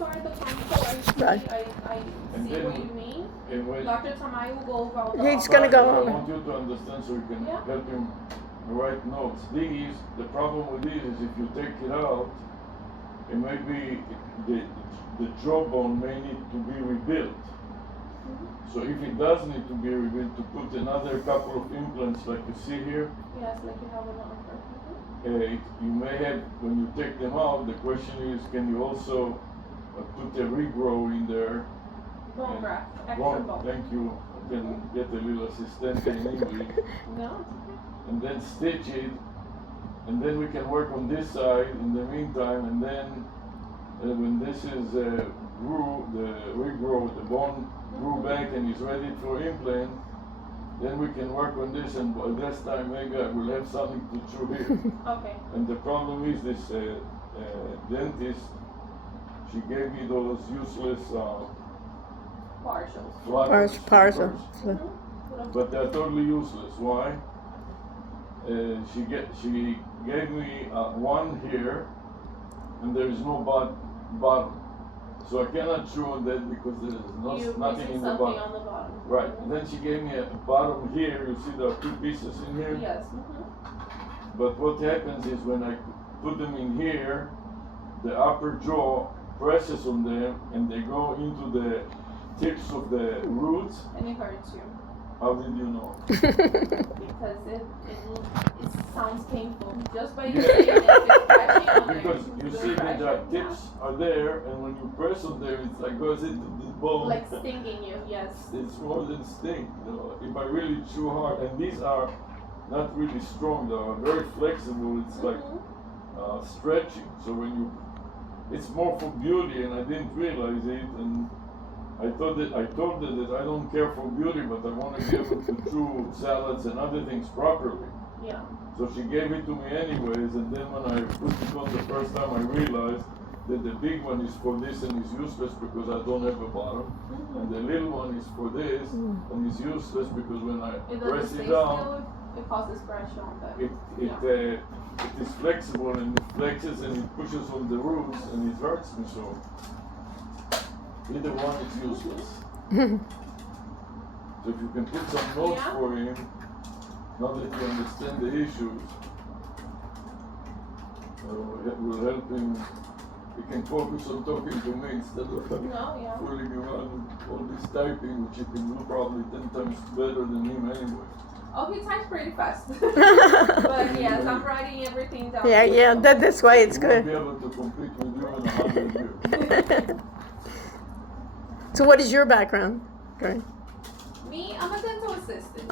store at the console. I see. Right. I And see then what you mean. when Dr. Tamai will go over all the. He's gonna go I over. want you to understand so you can Yeah. help him write notes. The problem with these is if you take it out, it may be the jawbone may need to be rebuilt. So if it does need to be rebuilt, to put another couple of implants like you see here, Yes, like you have on the you may have, when you take them out, the question is, can you also put a regrow in there? bone graft, extra bone. Thank you. I can get a little assistant in English. No. And then stitch it, and then we can work on this side in the meantime, and then when this is regrow, the bone grew back and is ready for implant, then we can work on this, and by this time maybe I will have something to chew here. Okay. And the problem is this dentist, she gave me those useless Partials. Partial. but they're totally useless. Why? She gave me one here, and there is no bottom, so I cannot chew on that because there is nothing in the bottom. On the bottom. Right. And then she gave me a bottom here. You see there are two pieces in here. Yes. But what happens is when I put them in here, the upper jaw presses on them, and they go into the tips of the roots. And it hurts you. How did you know? Because it sounds painful. Just by you saying it, it's scratching on there. Because you see that the tips are there, and when you press on them, it's like goes into the bone. Like stinging you, yes. It's more than sting. You know, if I really chew hard, and these are not really strong, they are very flexible. It's like stretching. So when you, it's more for beauty, and I didn't realize it, and I told her that I don't care for beauty, but I want to be able to chew salads and other things properly. Yeah. So she gave it to me anyways, and then when I put it on the first time, I realized that the big one is for this and is useless because I don't have a bottom, and the little one is for this and is useless because when I press it down, it causes pressure on the. it is flexible and it flexes and it pushes on the roots and it hurts me so. Either one is useless. So if you can put some notes for him, now that you understand the issues, it will help him. He can focus on talking to me instead of fooling around with all this typing, which he can do probably 10 times better than him anyway. Oh, he types pretty fast. But yes, I'm writing everything down. Yeah, this way it's good. He won't be able to compete with you in 100 years. So what is your background? Okay. Me, I'm a dental assistant.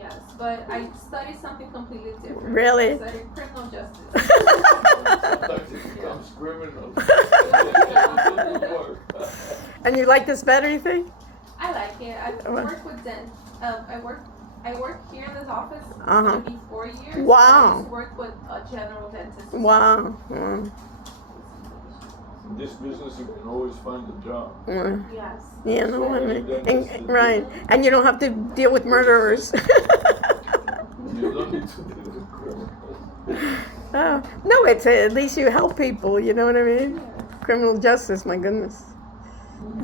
Yes, but I studied something completely different. Really? I studied criminal justice. Sometimes it becomes criminal. And you like this better, you think? I like it. I work with I work here in this office maybe 4 years. Wow. I used to work with a general dentist. Wow. In this business, you can always find a job. Yes. Yeah, no, I mean, and, right. And you don't have to deal with murderers. You don't need to deal with criminals. No, it's at least you help people, you know what I mean? Criminal justice, my goodness.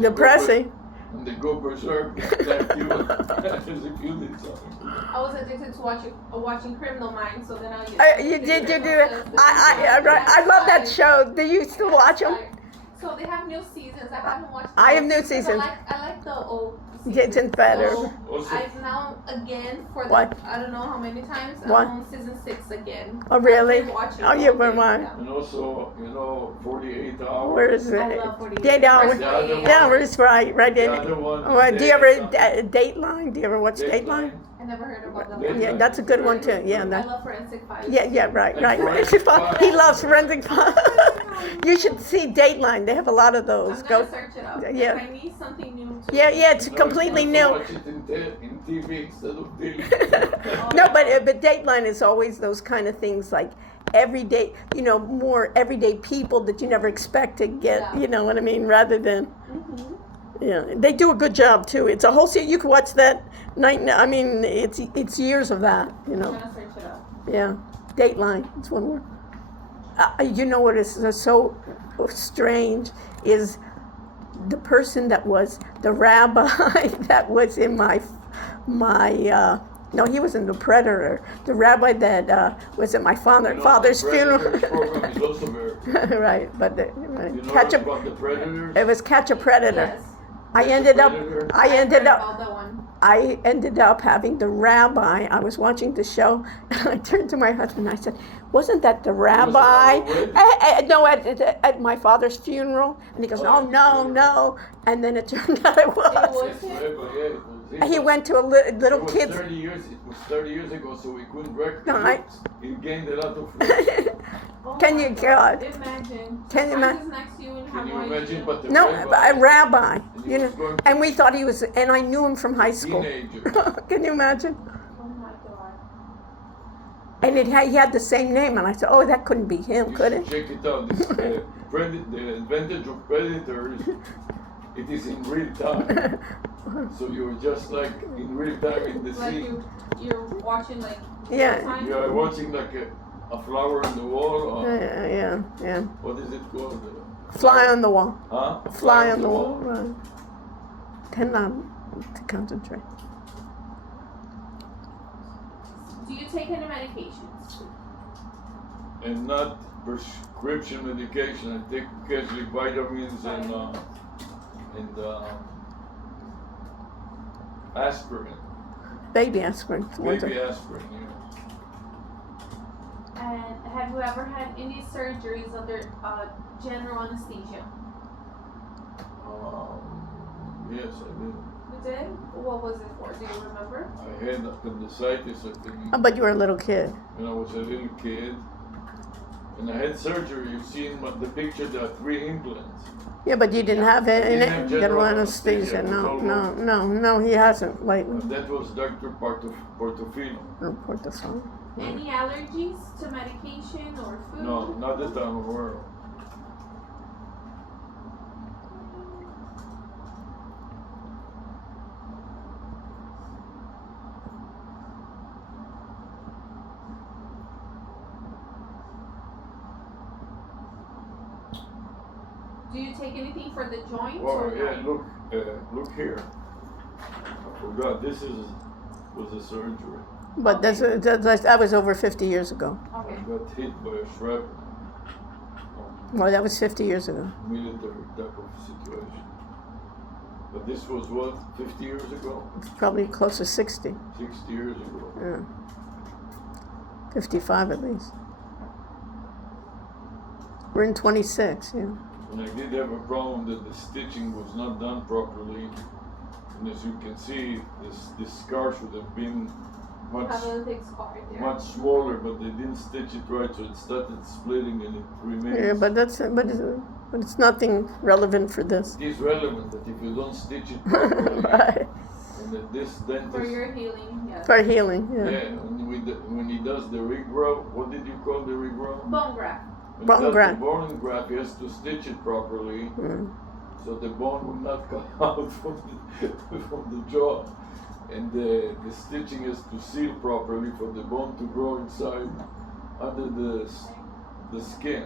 Depressing. And they go berserk, attack you as if you did something. I was addicted to watching Criminal Minds, so then I You did. I love that show. Do you still watch them? So they have new seasons. I haven't watched. I have new seasons. I like the old seasons. It's better. So Also, I've now again for the What? I don't know how many times. What? I'm on season 6 again. Oh, really? I've been watching Oh, you all were day. watching. Yeah. and also, 48 hours. Where is it? I love 48 Dateline. hours. Yeah, it's right The in. other one Oh, is do you ever Dateline. Dateline? Do you ever watch Dateline? I never heard about that. Dateline. Yeah, that's a good one too. Yeah, I that. love Forensic Files. Yeah, right. Forensic Files. He loves forensic files. You should see Dateline. They have a lot of those. I'm gonna search it up. Yeah. If I need something new. Yeah, it's completely You new. know, it's nice to watch it in TV instead of TV. No, but Dateline is always those kind of things like everyday, more everyday people that you never expect to get. Yeah. You know what I mean? Rather than, they do a good job too. It's a whole series. You can watch that night. I mean, it's years of that. I'm gonna search it up. Yeah, Dateline. It's one word. You know what is so strange is the person that was the rabbi that was in my no, he wasn't the predator. The rabbi that was at my father's funeral. Program is also very Right, but you know catch about the predators? it was Catch a Predator. Yes. I Catch a ended up Predator? I ended heard up about that one. I ended up having the rabbi. I was watching the show, and I turned to my husband. And I said, "Wasn't that the rabbi?" No, at my father's funeral. And he goes, "Oh, no." And then it turned out it was. It was him? It was He went to a little it was kid's. 30 years. It was 30 years ago, so we couldn't recognize. No, He gained a lot of weight. Oh Can my you, God? Imagine. Can you I imagine? was next to you and Can have you no imagine? idea. But the No, rabbi, a rabbi. and he You was know, going and we thought he was, and I knew him from high school. teenager. Can you imagine? Oh my god. And he had the same name, and I said, "Oh, that couldn't be him, You could should it?" check it out. This, the advantage of predators, it is in real time. So you're just like in real time in the Like scene. you're watching like Yeah. time. You are watching like a flower on the wall. Or, Yeah. what is it called? Fly on the wall. Huh? Fly on the wall. Right. Cannot to concentrate. Do you take any medications? And not prescription medication. I take occasionally vitamins and aspirin. Baby aspirin. Baby aspirin, yeah. And have you ever had any surgeries under general anesthesia? Yes, I did. You did? What was it for? Do you remember? I had appendicitis, I think, But you were a little kid. when I was a little kid. And I had surgery. You've seen the picture, there are 3 implants. Yeah, but you didn't have it in didn't have general general anesthesia. anesthesia. No, he hasn't lately. That was Dr. Portofino. Report the phone. Any allergies to medication or food? No, not that I'm aware of. Do you take anything for the joints Oh, or yeah, no? look here. I forgot, was a surgery. But that was over 50 years ago. I Okay. got hit by a shrapnel. Well, that was 50 years ago. Military type of situation. But this was what, 50 years ago? It's probably close to 60. 60 years ago. Yeah. 55 at least. We're in 26, yeah. And I did have a problem that the stitching was not done properly. And as you can see, this scar should have been Have a big scar there. much smaller, but they didn't stitch it right, so it started splitting and it remains. Yeah, but it's nothing relevant for this. It is relevant that if you don't stitch it properly, Right. and that this dentist, For your healing, yes. For healing, yeah. yeah, when he does the regrow, what did you call the regrow? Bone graft. When Bone he does graft. the bone graft, he has to stitch it properly, Mm. so the bone will not come out from the jaw. And the stitching is to seal properly for the bone to grow inside under the skin.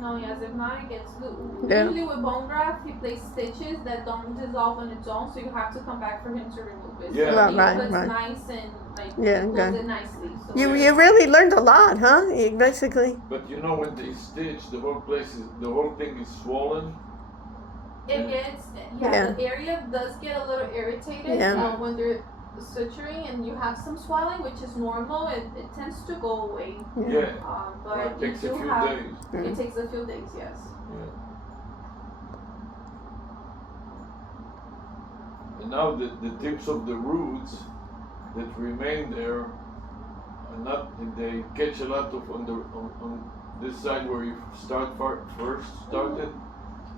No, yes, if not, it gets loose. Yeah. Usually with bone graft, he plays stitches that don't dissolve on its own, so you have to come back for him to remove it. Yeah. So he Right, puts right. nice and like Yeah, pulls okay. it nicely. So You really learned a lot, huh? You basically. But you know when they stitch, the whole thing is swollen. it gets Yeah. the area does get a little irritated Yeah. when they're suturing and you have some swelling, which is normal. It tends to go away, Yeah. but It takes you a do few have days. it takes a few days. Yes. Yeah. And now the tips of the roots that remain there are not, they catch a lot of on this side where you first started,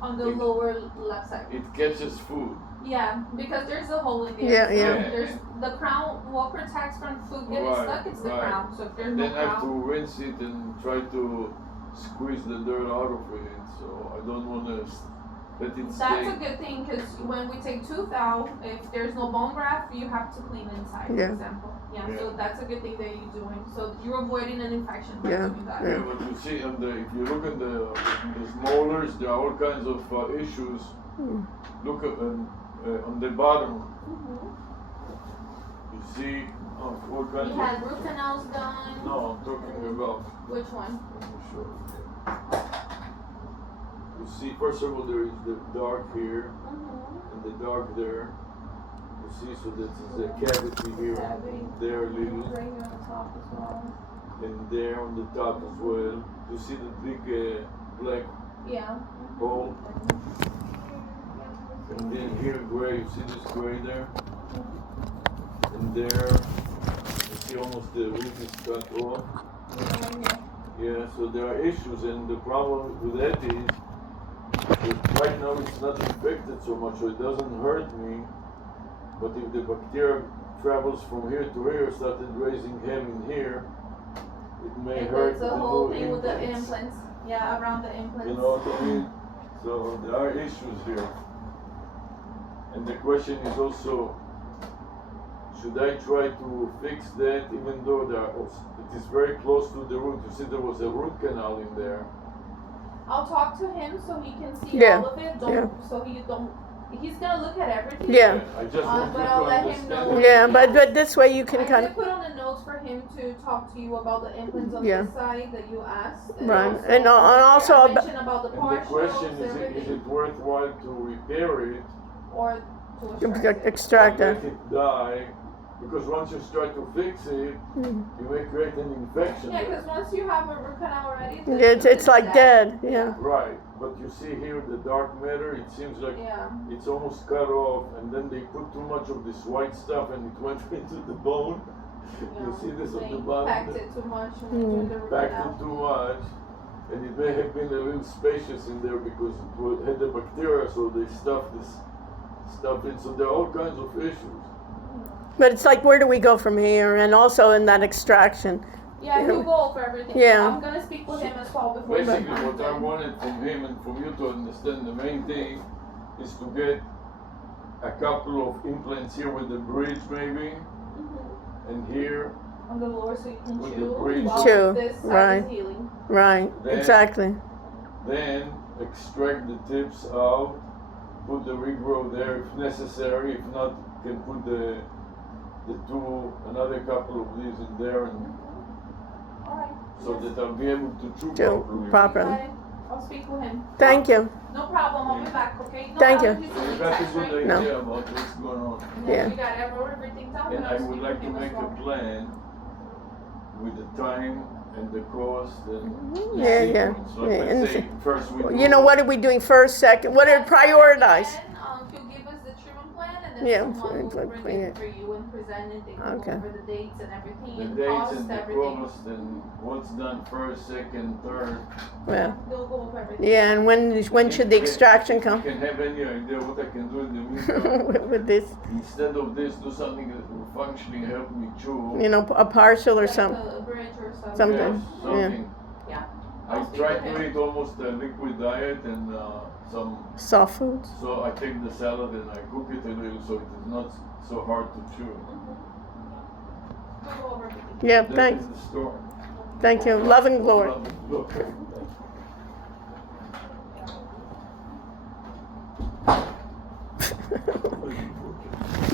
On the It- lower left side. it catches food. Yeah, because there's a hole in there. Yeah, so yeah. There's the crown. What protects from food getting Right, stuck? It's the right. crown. So if there's And no then I have to crown, rinse it and try to squeeze the dirt out of it. So I don't want to But it's That's a good thing because when we take tooth out, if there's no bone graft, you have to clean inside, for example. Yeah, so that's a good thing that you're doing. So you're avoiding an infection by doing that. Yeah, but you see, if you look at the molars, there are all kinds of issues. Look at on the bottom. You see all kinds You had root canals done. No, I'm talking about. Which one? Let me show you. You see, first of all, there is the dark here and the dark there. You see, so this is a cavity here, there a little, Right here on the top as well. and there on the top as well. You see the big black hole, and then here gray. You see this gray there, and there. You see almost the root is cut off. Yeah, so there are issues, and the problem with that is that right now it's not infected so much, so it doesn't hurt me. But if the bacteria travels from here to here, started raising hell in here, it may hurt the the whole new thing with the implants. implants. Yeah, around the implants. You know what I mean? So there are issues here. And the question is also, should I try to fix that even though it is very close to the root? You see there was a root canal in there. I'll talk to him so he can see all of it. So he don't. He's gonna look at everything. Yeah. I just want but you I'll to let him understand. know. Yeah, but this way you can I kind did put on the notes for him to talk to you about the implants on this side that you asked. And Right. Also, And also I about mentioned about the And the partials, question is everything, it worthwhile to repair it or to extract it. extract or it. let it die? Because once you try to fix it, you may create an infection. Yeah, because once you have a root canal already, It's like dead. Yeah. Right, but you see here the dark matter, it seems like Yeah. it's almost cut off, and then they put too much of this white stuff and it went into the bone. You see this on the bottom? Packed it too much when you do the root Packed canal. it too much, and it may have been a little spacious in there because it had the bacteria, so they stuffed this stuff in. So there are all kinds of issues. But it's like, where do we go from here? And also in that extraction. Yeah, he'll go over everything. Yeah. I'm gonna speak with him as well before. Basically, what I wanted from him and from you to understand, the main thing is to get a couple of implants here with the bridge maybe, and here, on the lower so you can With chew. the bridge. While Chew, this side right. is healing. Right. Then- Exactly. then extract the tips out, put the regrow there if necessary, if not, can put another couple of these in there, and Alright. so that I'll be able to chew Chew properly. properly. I'll speak with him. Thank you. No problem, I'll be back, okay? No Thank you. allergies So in you the got a text, good right? No. idea about what's going on. Yeah. You got everything down. And I'll I speak would like with to him as make a well. plan with the time and the cost and the Yeah, yeah. sequence. Like Yeah, I and say, first we do You know, what are we doing first, second? What are prioritize? Then, he'll give us the treatment plan and then Yeah, someone will for- bring it for you and present it. They can Okay. go over the dates and everything the and dates cost, and the everything. cost and what's done first, second, third. Well, They'll go over everything. yeah, and when should the extraction You come? can have any idea what I can do in the meantime. With this, Instead of this, do something that will functionally help me chew. you know, a partial or Like something. a bridge or something. Something. Yes, something. Yeah. I I'll speak try with to him. eat almost a liquid diet and some. Soft foods. So I take the salad and I cook it a little so it is not so hard to chew. We'll go over everything. Yeah, That thanks. is the story. Thank you. Love and glory. Look.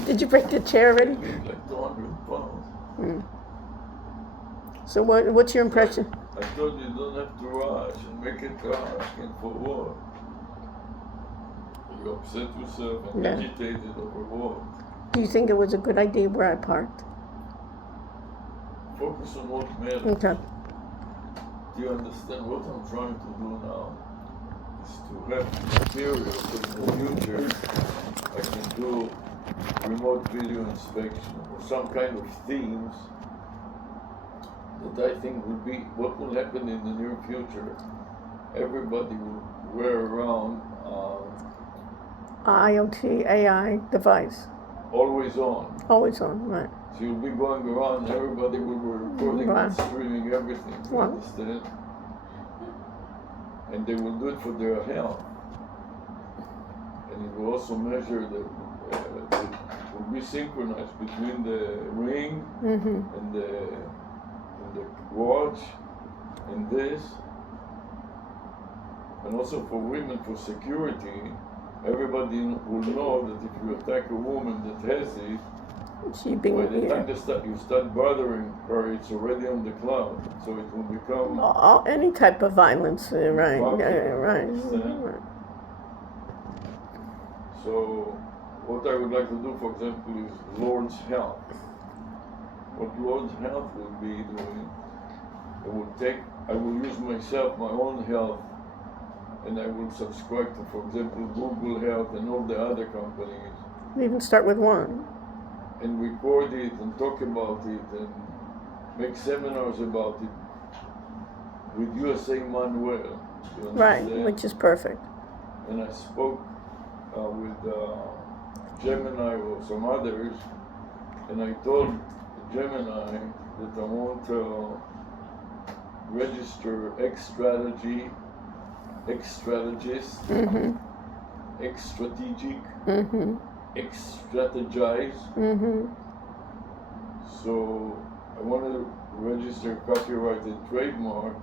Did you break the chair already? Like 200 pounds. So what's your impression? I told you don't have to rush and make it rush and for what? You upset yourself and Yeah. agitated over what? Do you think it was a good idea where I parked? Focus on what matters. Okay. Do you understand what I'm trying to do now? Is to have material so in the future I can do remote video inspection or some kind of themes that I think will be what will happen in the near future. Everybody will wear around IoT AI device. always on. Always on, right. So you'll be going around, everybody will be recording Right. and streaming everything, you Right. understand? And they will do it for their health. and it will also measure it will be synchronized between the ring and the watch and this. And also for women, for security, everybody will know that if you attack a woman that has it, by the time you start bothering her, it's already on the cloud, so it will become any type of violence, right? Right. So, what I would like to do, for example, is Lord's Health. What Lord's Health will be doing, I will use myself, my own health, and I will subscribe to, for example, Google Health and all the other companies. Even start with one. And record it and talk about it and make seminars about it with USA Manuel. Right, which is perfect. And I spoke with Gemini or some others, and I told Gemini that I want to register X-strategy, X-strategist, X-strategic, X-strategize. So I want to register copyright and trademark,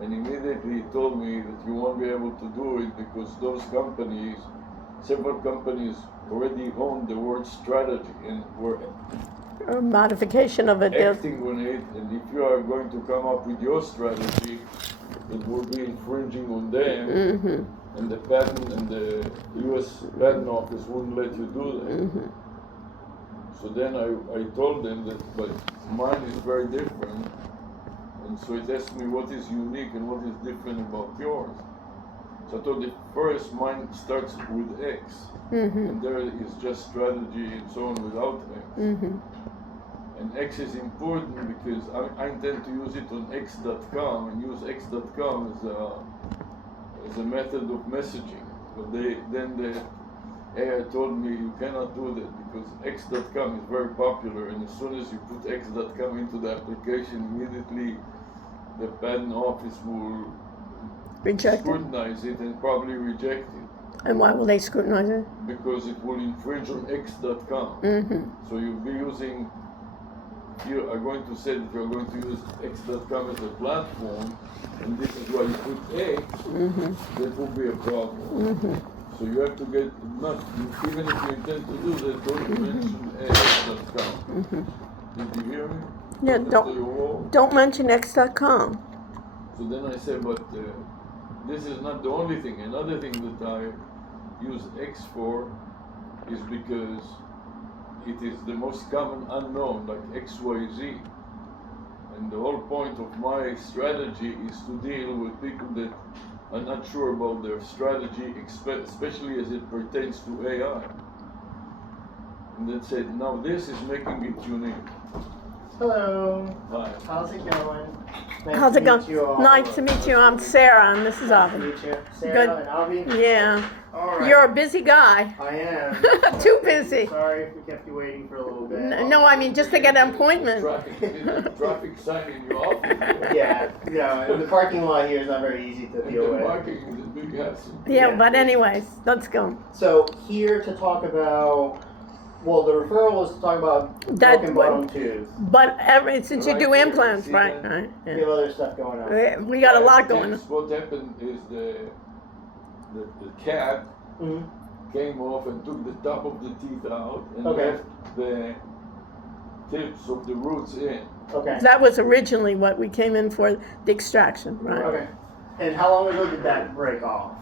and immediately he told me that you won't be able to do it because those companies, several companies already own the word strategy and were a modification of it. Acting on it, and if you are going to come up with your strategy, it will be infringing on them, and the patent and the U.S. Patent Office wouldn't let you do that. So then I told them that, but mine is very different, and so it asked me what is unique and what is different about yours. So I told it first, mine starts with X, and there is just strategy and so on without X. And X is important because I intend to use it on X.com and use X.com as a method of messaging. But then the AI told me you cannot do that because X.com is very popular, and as soon as you put X.com into the application, immediately the patent office will scrutinize it and probably reject it. And why will they scrutinize it? Because it will infringe on X.com. So you'll be using, you are going to say that you're going to use X.com as a platform, and this is why you put X, that will be a problem. So you have to get, not, even if you intend to do that, don't mention X.com. Did you hear me? Yeah, don't mention X.com. So then I said, but this is not the only thing. Another thing that I use X for is because it is the most common unknown, like XYZ. And the whole point of my strategy is to deal with people that are not sure about their strategy, especially as it pertains to AI. And then said, now this is making it unique. Hello. Hi. How's it going? How's it going? Nice to meet you. I'm Sarah, and this is Avi. Nice to meet you. Sarah Good. and Avi? Yeah. All right. You're a busy guy. I am. Too busy. Sorry if we kept you waiting for a little bit. No, I mean just to get an appointment. Traffic sign in your office. Yeah, and the parking lot here is not very easy to deal with. Parking is a big hassle. Yeah, but anyways, let's go. So here to talk about, well, the referral was to talk about broken bottom tooth. But since you do implants, right? Right. We have other stuff going on. We got a lot going on. What happened is the cat came off and took the top of the teeth out and left the tips of the roots in. Okay. That was originally what we came in for, the extraction, right? Okay. And how long ago did that break off?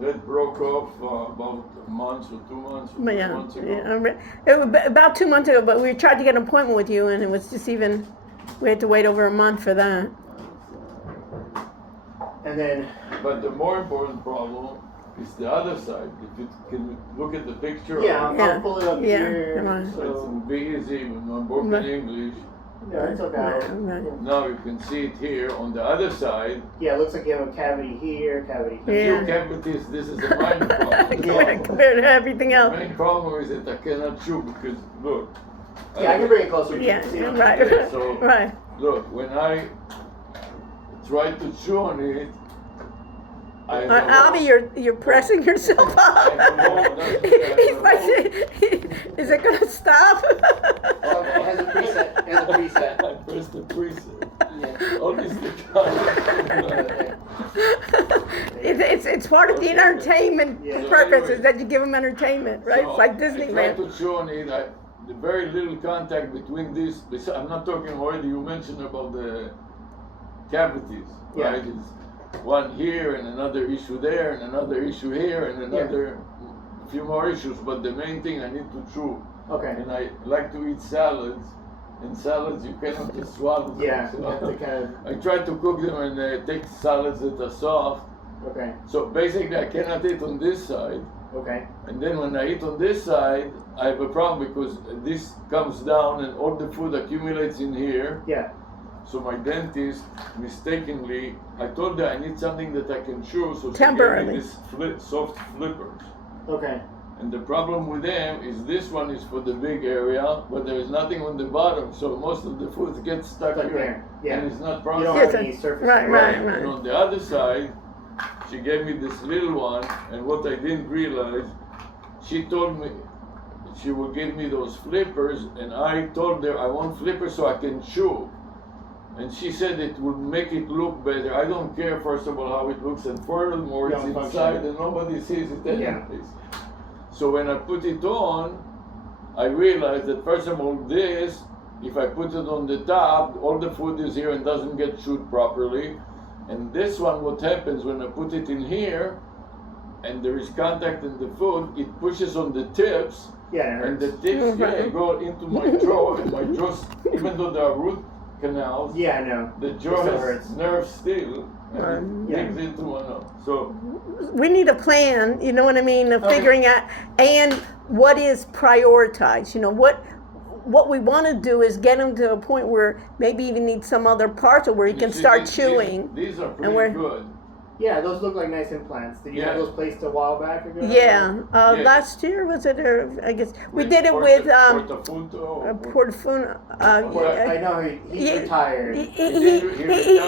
That broke off about a month or 2 months or 3 months ago. It was about 2 months ago, but we tried to get an appointment with you, and it was just we had to wait over a month for that. And then. But the more important problem is the other side. If you can look at the picture. I'll pull it up here. Right. So. It's be easy when I'm broken English. Yeah, it's okay. Right. Now you can see it here on the other side. Yeah, it looks like you have a cavity here, cavity here. Few cavities, this is a minor problem. Compared to everything else. The main problem is that I cannot chew because, look. Yeah, I can bring it closer. Yeah, right. Yeah, so, right. Look, when I try to chew on it, I don't know. Avi, you're pressing yourself up. He's like, is it gonna stop? Oh, it has a preset. It has a preset. I pressed the preset. Yeah. All these the It's part of the entertainment Yeah. purpose is that you give them entertainment, right? It's like I tried Disneyland. to show it. The very little contact between these. I'm not talking already. You mentioned about the cavities, Yeah. right? It's one here and another issue there and another issue here and another few more issues. But the main thing I need to chew. Okay. And I like to eat salads. And salads you cannot just swallow them. Yeah. So You have to kind of. I try to cook them and take salads that are soft. Okay. So basically I cannot eat on this side. Okay. And then when I eat on this side, I have a problem because this comes down and all the food accumulates in here. Yeah. So my dentist, mistakenly, I told her I need something that I can chew, so she Temporarily. gave me this soft flippers. Okay. And the problem with them is this one is for the big area, but there is nothing on the bottom, so most of the food gets stuck Stuck here. there. Yeah. And it's not You processed. don't Yes, have any surface. right, And right. on the other side, she gave me this little one, and what I didn't realize, she told me she would give me those flippers, and I told her I want flippers so I can chew. And she said it would make it look better. I don't care, first of all, how it looks, and furthermore, it's Don't inside function. and nobody sees it Yeah. anyways. So when I put it on, I realized that first of all, this, if I put it on the top, all the food is here and doesn't get chewed properly. And this one, what happens when I put it in here, and there is contact in the food, it pushes on the tips, Yeah. It and the hurts. tips go into my jaw, and my jaw, even though there are root canals, Yeah. I know. the It jaw still has hurts. nerve still, and it Yeah. digs into my nose. So We need a plan, you know what I mean, of Okay. figuring out, and what is prioritized, you know, what we want to do is get him to a point where maybe even need some other parts or where he you can see, start these- chewing. These are and we're- pretty good. Yeah. Those look like nice implants. Did you have Yeah. those placed a while back ago? Yeah, Yeah. last year was it, or I guess, we did it with, Portofino, I know he's Yeah. retired. He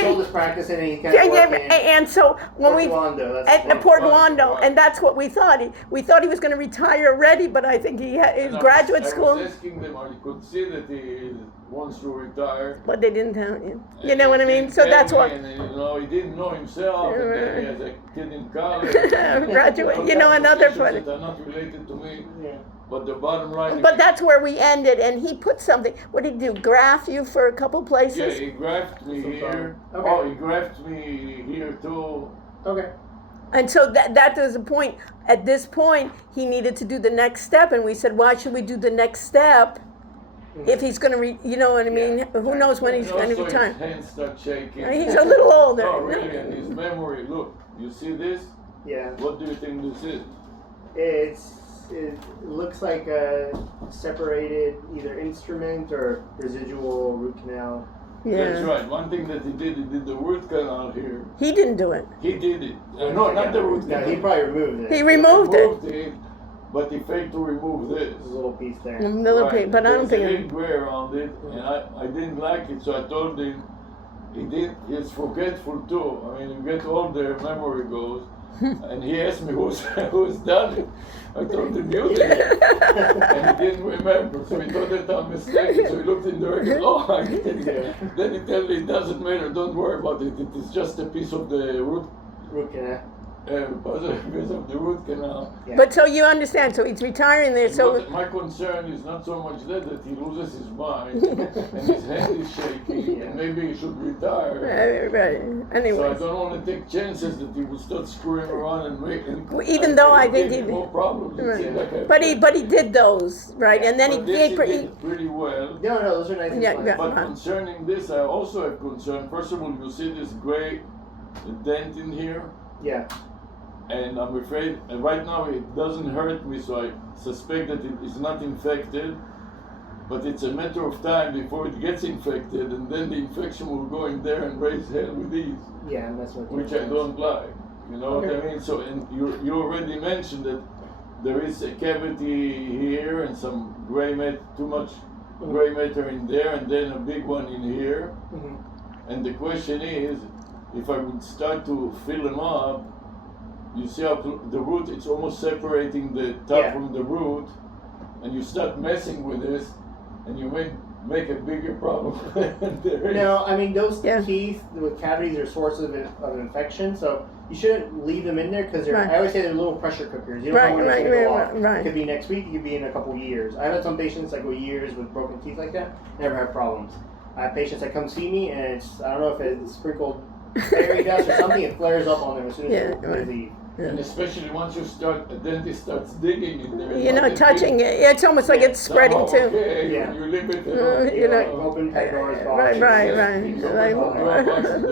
sold his practice and he kind yeah, of yeah, working. and so when we, Portuando, that's at the what- Port Right, Wando, right. and that's what we thought. We thought he was going to retire already, but I think he had his graduate I school, was asking them, I could see that he wants to retire. but they didn't tell you. You And know what I he mean? didn't So tell that's me, what. And, he didn't know himself, and then he has a kid in college. Graduate, All you know, kinds of another issues part. that are not related to me, Yeah. but the bottom line. But that's where we ended, and he put something. What did he do? Graph you for a couple Yeah, places? he grafted me Some here. problem. Okay. Oh, he grafted me here too. Okay. And so that is the point. At this point, he needed to do the next step, and we said, why should we do the next step if he's going to, you know what I mean? Yeah. Who knows when he's And going to also retire? his hands start shaking. He's a little older. No, really, and his memory. Look, you see this? Yeah. What do you think this is? It looks like a separated either instrument or residual root canal. That's Yeah. right. One thing that he did the root canal here. He didn't do it. He did it. No, not the root No, canal. he probably removed it. He removed it. Removed it, but he failed to remove this. There's a little piece there. Right. But I don't There's a think. little gray around it, and I didn't like it, so I told him he's forgetful too. I mean, you get older, memory goes. And he asked me who's done it. I told him you did it. And he didn't remember, so he thought that I'm mistaken. So he looked in the record, oh, I did it. Then he told me it doesn't matter, don't worry about it. It is just a piece of the root, Root canal. piece of the root canal. Yeah. But so you understand, so he's retiring there, so, But my concern is not so much that he loses his mind and his hand is shaky and maybe he should retire. right, So I anyways. don't want to take chances that he will start screwing around and making. Even though I think give me he- more problems. It seems like I- But he did those, right, and then he But this gave, he did it pretty well. No, those are nice Yeah, implants. yeah. But Right. concerning this, I also have concern. First of all, you see this gray dent in here, Yeah. and I'm afraid right now it doesn't hurt me, so I suspect that it is not infected. But it's a matter of time before it gets infected, and then the infection will go in there and raise hell with ease, Yeah, and that's what. which I don't like. You know what I mean? So, and you already mentioned that there is a cavity here and some gray matter, too much gray matter in there, and then a big one in here. Mhm. And the question is, if I would start to fill them up, you see how the root, it's almost separating the top from the root, and you start messing with this, and you make a bigger problem than there is. No, I mean, those teeth with cavities are sources of infection, so you shouldn't leave them in there because Right. I always say they're little pressure cookers. You don't know when it's going to go off. Right. It could be next week, it could be in a couple of years. I've had some patients that go years with broken teeth like that, never have problems. I have patients that come see me and it's, I don't know if it's sprinkled fairy dust or something, it flares up on them as soon as they leave. And especially once a dentist starts digging in there. You know, touching it, it's almost like it's spreading too. Okay, Yeah. you leave it you know, open Pandora's box. Right.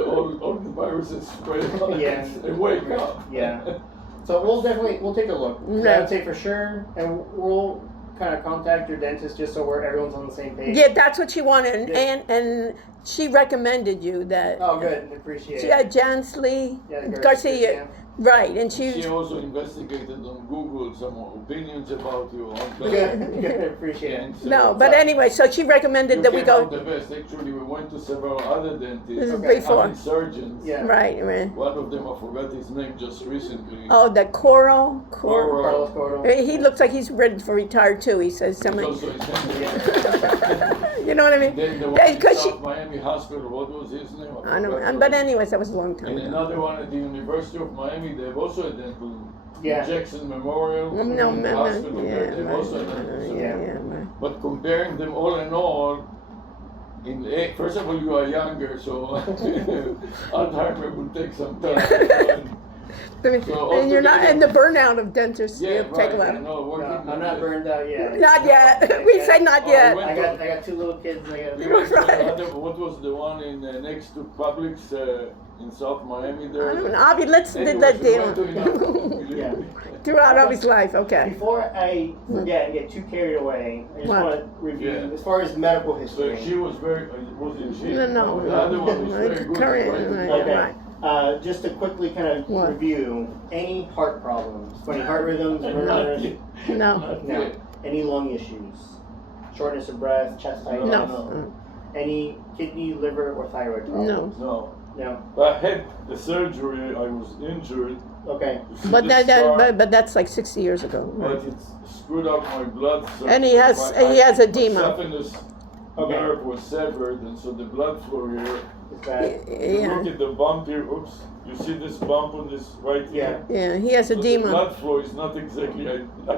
All the viruses spread out. Yeah. And wake up. Yeah. So we'll take a look. I would say for sure, and we'll kind of contact your dentist just so everyone's on the same page. Yeah, that's what she wanted, and she recommended you that. Oh, good. Appreciate it. Jansley Yeah, Garcia. Right, and She also investigated on Google some opinions about you. Good. Appreciate it. No, but anyway, so she recommended that we go. The best. Actually, we went to several other dentists. Before. Surgeons. Yeah. Right. One of them, I forgot his name just recently. Oh, the Carlos Coro. He looks like he's ready for retire too. He says something. Also, You know what I mean? then the one in Because South Miami Hospital, what was his name? I know, but anyways, that was a long time And ago. another one at the University of Miami, they have also a dental. Yeah. Jackson Memorial. No, Hospital there, they have right. also a dental. Right. But comparing them all in all, first of all, you are younger, so Alzheimer will take some time. And you're not, and the burnout of dentists will take a lot. No, I'm not burned out yet. Not yet. We say not yet. I got 2 little kids. What was the one in next to Publix in South Miami there? I don't know. Avi, let's do that deal. Throughout Avi's life, okay. Before I forget and get too carried away, I just want to review as far as medical history. So she was very, wasn't she? No. The other one was very good. Right. Just to quickly kind of review, any heart problems, funny heart rhythms, murmurs? No. Any lung issues? Shortness of breath, chest tightness? No. Any kidney, liver, or thyroid problems? No. No. I had the surgery, I was injured. Okay. But that's like 60 years ago. But it screwed up my blood. And he has edema. Saphenous nerve was severed, and so the blood flow here. Look at the bump here. Oops. You see this bump on this right here? Yeah, he has edema. The blood flow is not exactly but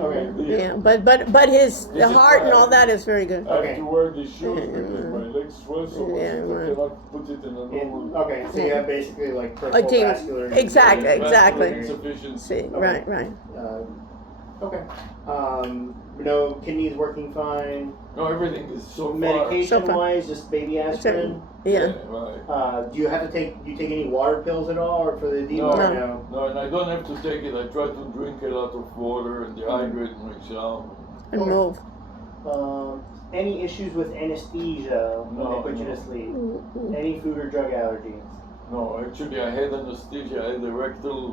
the heart and all that is very good. I have to wear these shoes because my legs swell so much that I cannot put it in a normal. Okay, so you have basically like peripheral vascular. Exactly. Insufficiency. Right. Okay. No kidneys working fine. No, everything is so far. Medication-wise, just baby aspirin. Yeah. Right. Do you have to take any water pills at all, or for the edema? No, and I don't have to take it. I try to drink a lot of water and dehydrate myself. And move. Any issues with anesthesia when they put you to sleep? Any food or drug allergies? No, actually I had anesthesia. I had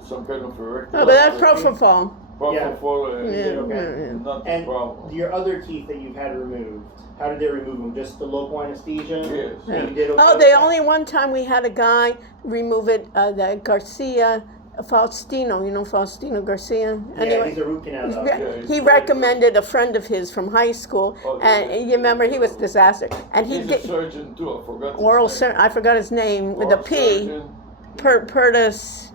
some kind of a rectal. Oh, but that's propofol. Propofol, not and the problem. Your other teeth that you've had removed, how did they remove them? Just the local anesthesia? Yes. And you did okay Oh, the only one time we had a guy remove it, the Garcia Faustino, you know Faustino Garcia? Anyway, he's a root canal doctor. He recommended a friend of his from high school, and you remember he was disaster. And he's a surgeon too, I forgot oral his name. I forgot his name, with a P. Pertus.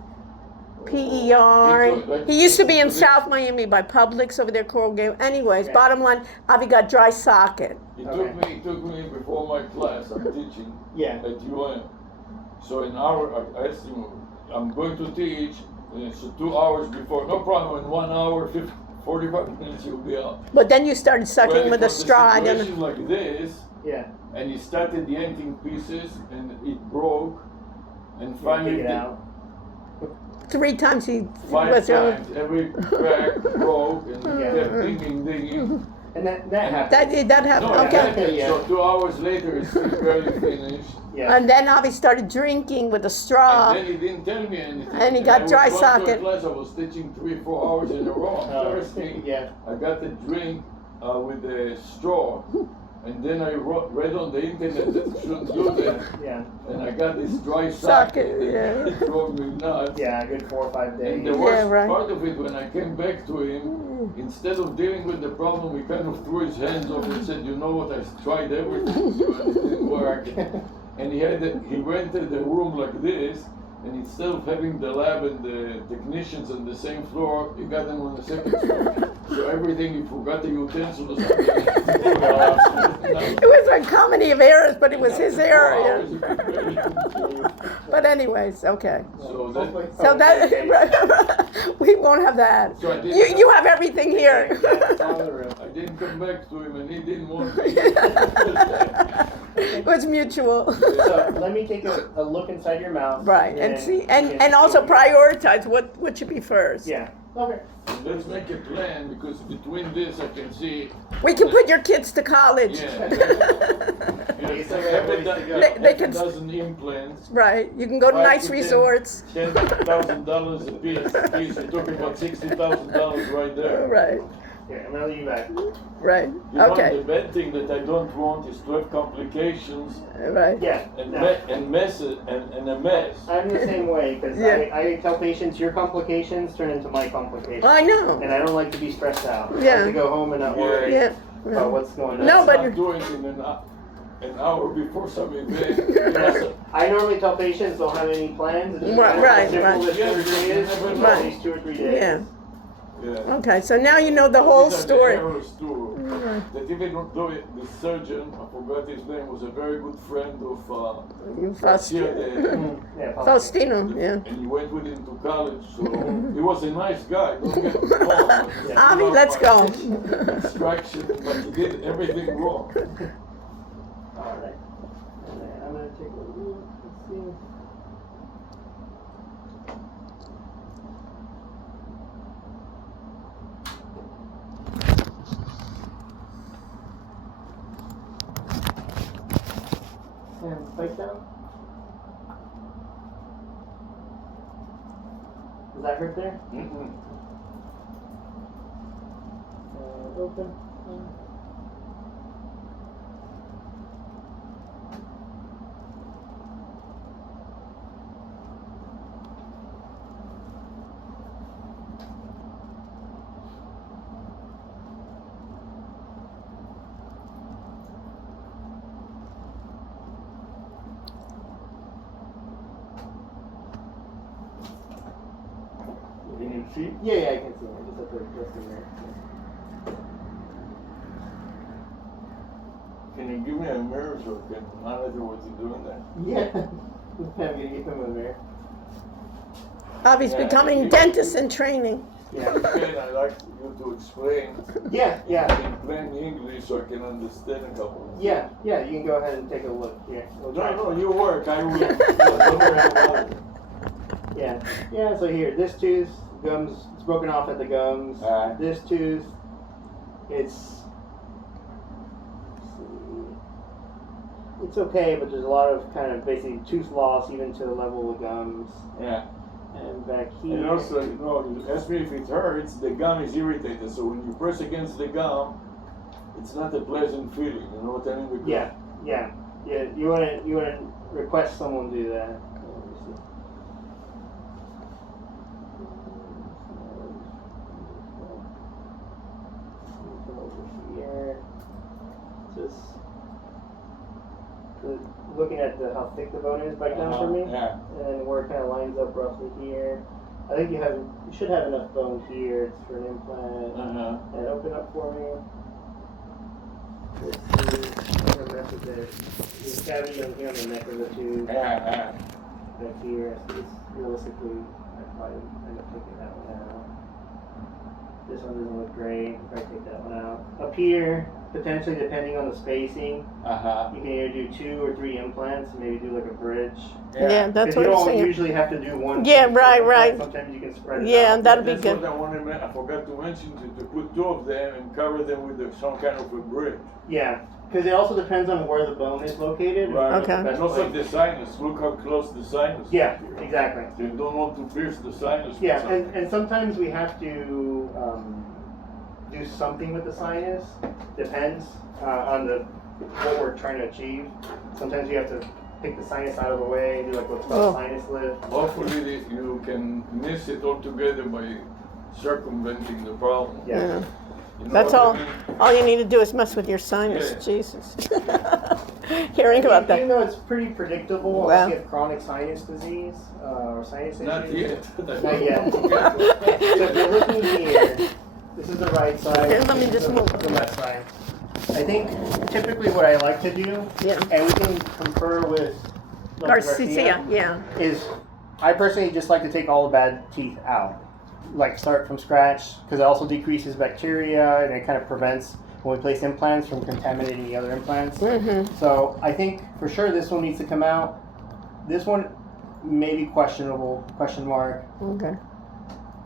PER. He used to be in South Miami by Publix over there, Coral Gate. Anyways, bottom line, Avi got dry socket. He took me before my class. I'm teaching at UM. So I asked him, I'm going to teach. So 2 hours before, no problem. In 1 hour, 45 minutes, you'll be out. But then you started sucking with a straw. A situation like this. And he started yanking pieces, and it broke. And finally, 3 times he 5 times, every crack broke, and he kept digging. And that happened. That happened. No, okay. So 2 hours later, it's still barely finished. And then Avi started drinking with a straw. And then he didn't tell me anything. And he got dry socket. I was teaching 3-4 hours in a row. Thursday, I got the drink with a straw. And then I read on the internet that you shouldn't do that. Yeah. And I got this dry Socket, socket. yeah. It drove me nuts. Yeah, a good 4 or 5 days. And the worst right. part of it, when I came back to him, instead of dealing with the problem, he kind of threw his hands up and said, "You know what? I tried everything, and it didn't work." And he rented a room like this, and instead of having the lab and the technicians on the same floor, he got them on the second floor. So everything, he forgot the utensils. It was a comedy of errors, but it was his area. But anyways, okay. So that, So that we won't have that. So I didn't You have everything here. I didn't come back to him, and he didn't want me. It was mutual. So let me take a look inside your mouth. Right, and then see, we can and also see- prioritize what should be first. Yeah. Okay. Let's make a plan, because between this I can see. We can put your kids to college. Yeah. It's like everybody's to go. They can- a dozen implants, Right, you can go to 5 nice to 10. resorts. $10,000 a piece. You're talking about $60,000 right there. Right, Here, I'm gonna leave you back. right, You know, okay, the bad thing that I don't want is to have complications right. Yeah. and, No. and messes and a mess. I'm the same way because Yeah. I tell patients your complications turn into my complications. I know, And I don't like to be stressed out. I Yeah. like to go home and not Yeah. worry yeah. about what's going on. No, but- Not doing it in an hour before some event. I normally tell patients don't have any plans. And just Right, how simple right. this surgery is for Right. at least 2 or 3 days. Yeah, Yeah. okay, so now you know the whole These are story. The errors too. That even though the surgeon, I forgot his name, was a very good friend of Faustino, Yeah, Faustino, yeah. and he went with him to college, so he was a nice guy. Don't get me wrong. but he Avi, loved let's my go. Extraction, but he did everything wrong. Alright. And then I'm gonna take a look. Let's see. And spike down. Does that hurt there? Mm-mm. Open. Can you see? Yeah, I can see it. I just have to adjust it there. Can you give me a mirror so I can monitor what you're doing there? Yeah. I'm gonna get him over there. Avi's Yeah. becoming dentist in training. Yeah. Again, I'd like you to explain Yeah, yeah. in plain English so I can understand a couple of things. Yeah, yeah, you can go ahead and take a look here. We'll try. No, you work, I will. Yeah, yeah, so here, this tooth, gums, it's broken off at the gums. This tooth, it's okay, but there's a lot of kind of basically tooth loss even to the level of the gums. Yeah. And back here. And also, you know, you ask me if it hurts, the gum is irritated, so when you press against the gum, it's not a pleasant feeling, you know what I mean? Because Yeah, yeah, yeah. You wanna request someone do that. Let me see. Over here. Just looking at how thick the bone is back down for me, Yeah. and where it kind of lines up roughly here. I think you should have enough bone here for an implant. And open up for me. This tooth, I'm gonna mess with this cavity on here on the neck of the tooth. Yeah. Back here, it's realistically, I probably end up taking that one out. This one doesn't look great, I'll probably take that one out. Up here, potentially depending on the spacing, you can either do 2 or 3 implants, and maybe do like a bridge. Yeah, that's Because what you I'm don't saying. usually have to do one. Yeah, tooth, right, like right. Sometimes you can spread it Yeah, out. that'll be That's good. what I forgot to mention, to put 2 of them and cover them with some kind of a bridge. Yeah, because it also depends on where the bone is located. Right. Okay. And also the sinus, look how close the sinus is. Yeah, exactly. You don't want to pierce the sinus. with Yeah, something. and sometimes we have to do something with the sinus. Depends on the what we're trying to achieve. Sometimes you have to pick the sinus out of the way and do like what's called sinus lift. Hopefully you can miss it altogether by circumventing the problem. Yeah. You know That's what all. I mean? All you need to do is mess with your sinus. Yeah. Jesus. Hearing about that. Even though it's pretty predictable, Well. unless you have chronic sinus disease or sinus issues. Not yet. Not yet. So if you're looking here, this is the right side. Here, let me this just is move. the left side. I think typically what I like to do, Yeah. and we can confer with Dr. Garcia. Yeah. is I personally just like to take all the bad teeth out. Like start from scratch, because it also decreases bacteria and it kind of prevents when we place implants from contaminating the other implants. Mm-hmm. So I think for sure this one needs to come out. This one may be questionable, question mark, Okay.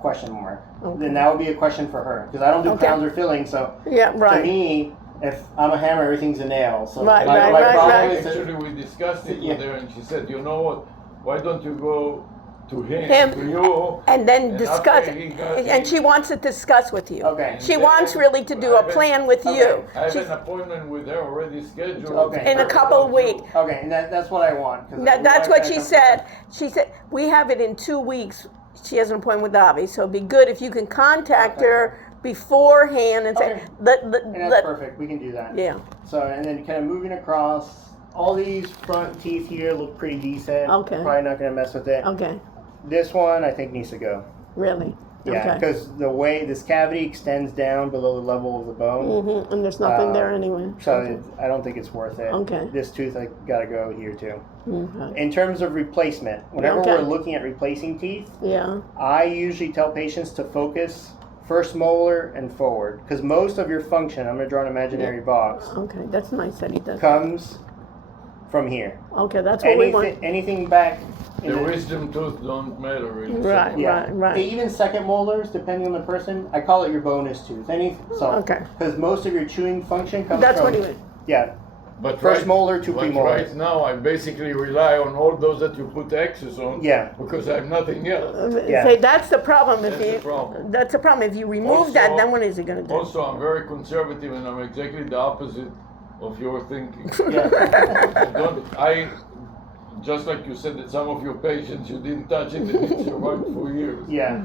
question mark. Okay. Then that would be a question for her, because I don't do Okay. crowns or fillings, so Yeah. to Right. me, if I'm a hammer, everything's a nail. So Right, my right, problem right. is that- Actually, we discussed it Yeah. with her, and she said, "You know what? Why don't you go to him, Him. to you, And then and discuss. after he got And me- she wants to discuss with you. Okay. She And wants then really to do I a have plan with okay. you. I have She's- an appointment with her already scheduled. Okay. In a couple of weeks. Okay, and that's what I want. 'Cause That's what she I come- said. She said, we have it in 2 weeks. She has an appointment with Avi, so it'd be good if you can contact her beforehand and say, Okay. let, And that's perfect. We can do that. yeah, So, and then kind of moving across, all these front teeth here look pretty decent. Okay. Probably not going to mess with it. okay, This one, I think, needs to go. really? Yeah, Okay. because the way this cavity extends down below the level of the bone. Mm-hmm. And there's nothing there anyway. So I don't think it's worth it. Okay. This tooth, I got to go here too. Okay. In terms of replacement, whenever Okay. we're looking at replacing teeth, Yeah, I usually tell patients to focus first molar and forward, because most of your function, I'm going to draw an imaginary box, okay, that's nice that he does. comes from here. Okay, that's what we want. Anything back in The the, wisdom tooth don't matter really. Right, yeah. right. Even second molars, depending on the person, I call it your bonus tooth. Okay. Because most of your chewing function comes That's from what he meant. yeah, But first molar to but premolar. right now, I basically rely on all those that you put X's on. Yeah. Because I have nothing else. Yeah. Say, that's the problem. If That's you, the problem. That's the problem. If you remove that, Also- then what is he gonna do? Also, I'm very conservative, and I'm exactly the opposite of your thinking. I just like you said that some of your patients you didn't touch it and it survived for years. Yeah.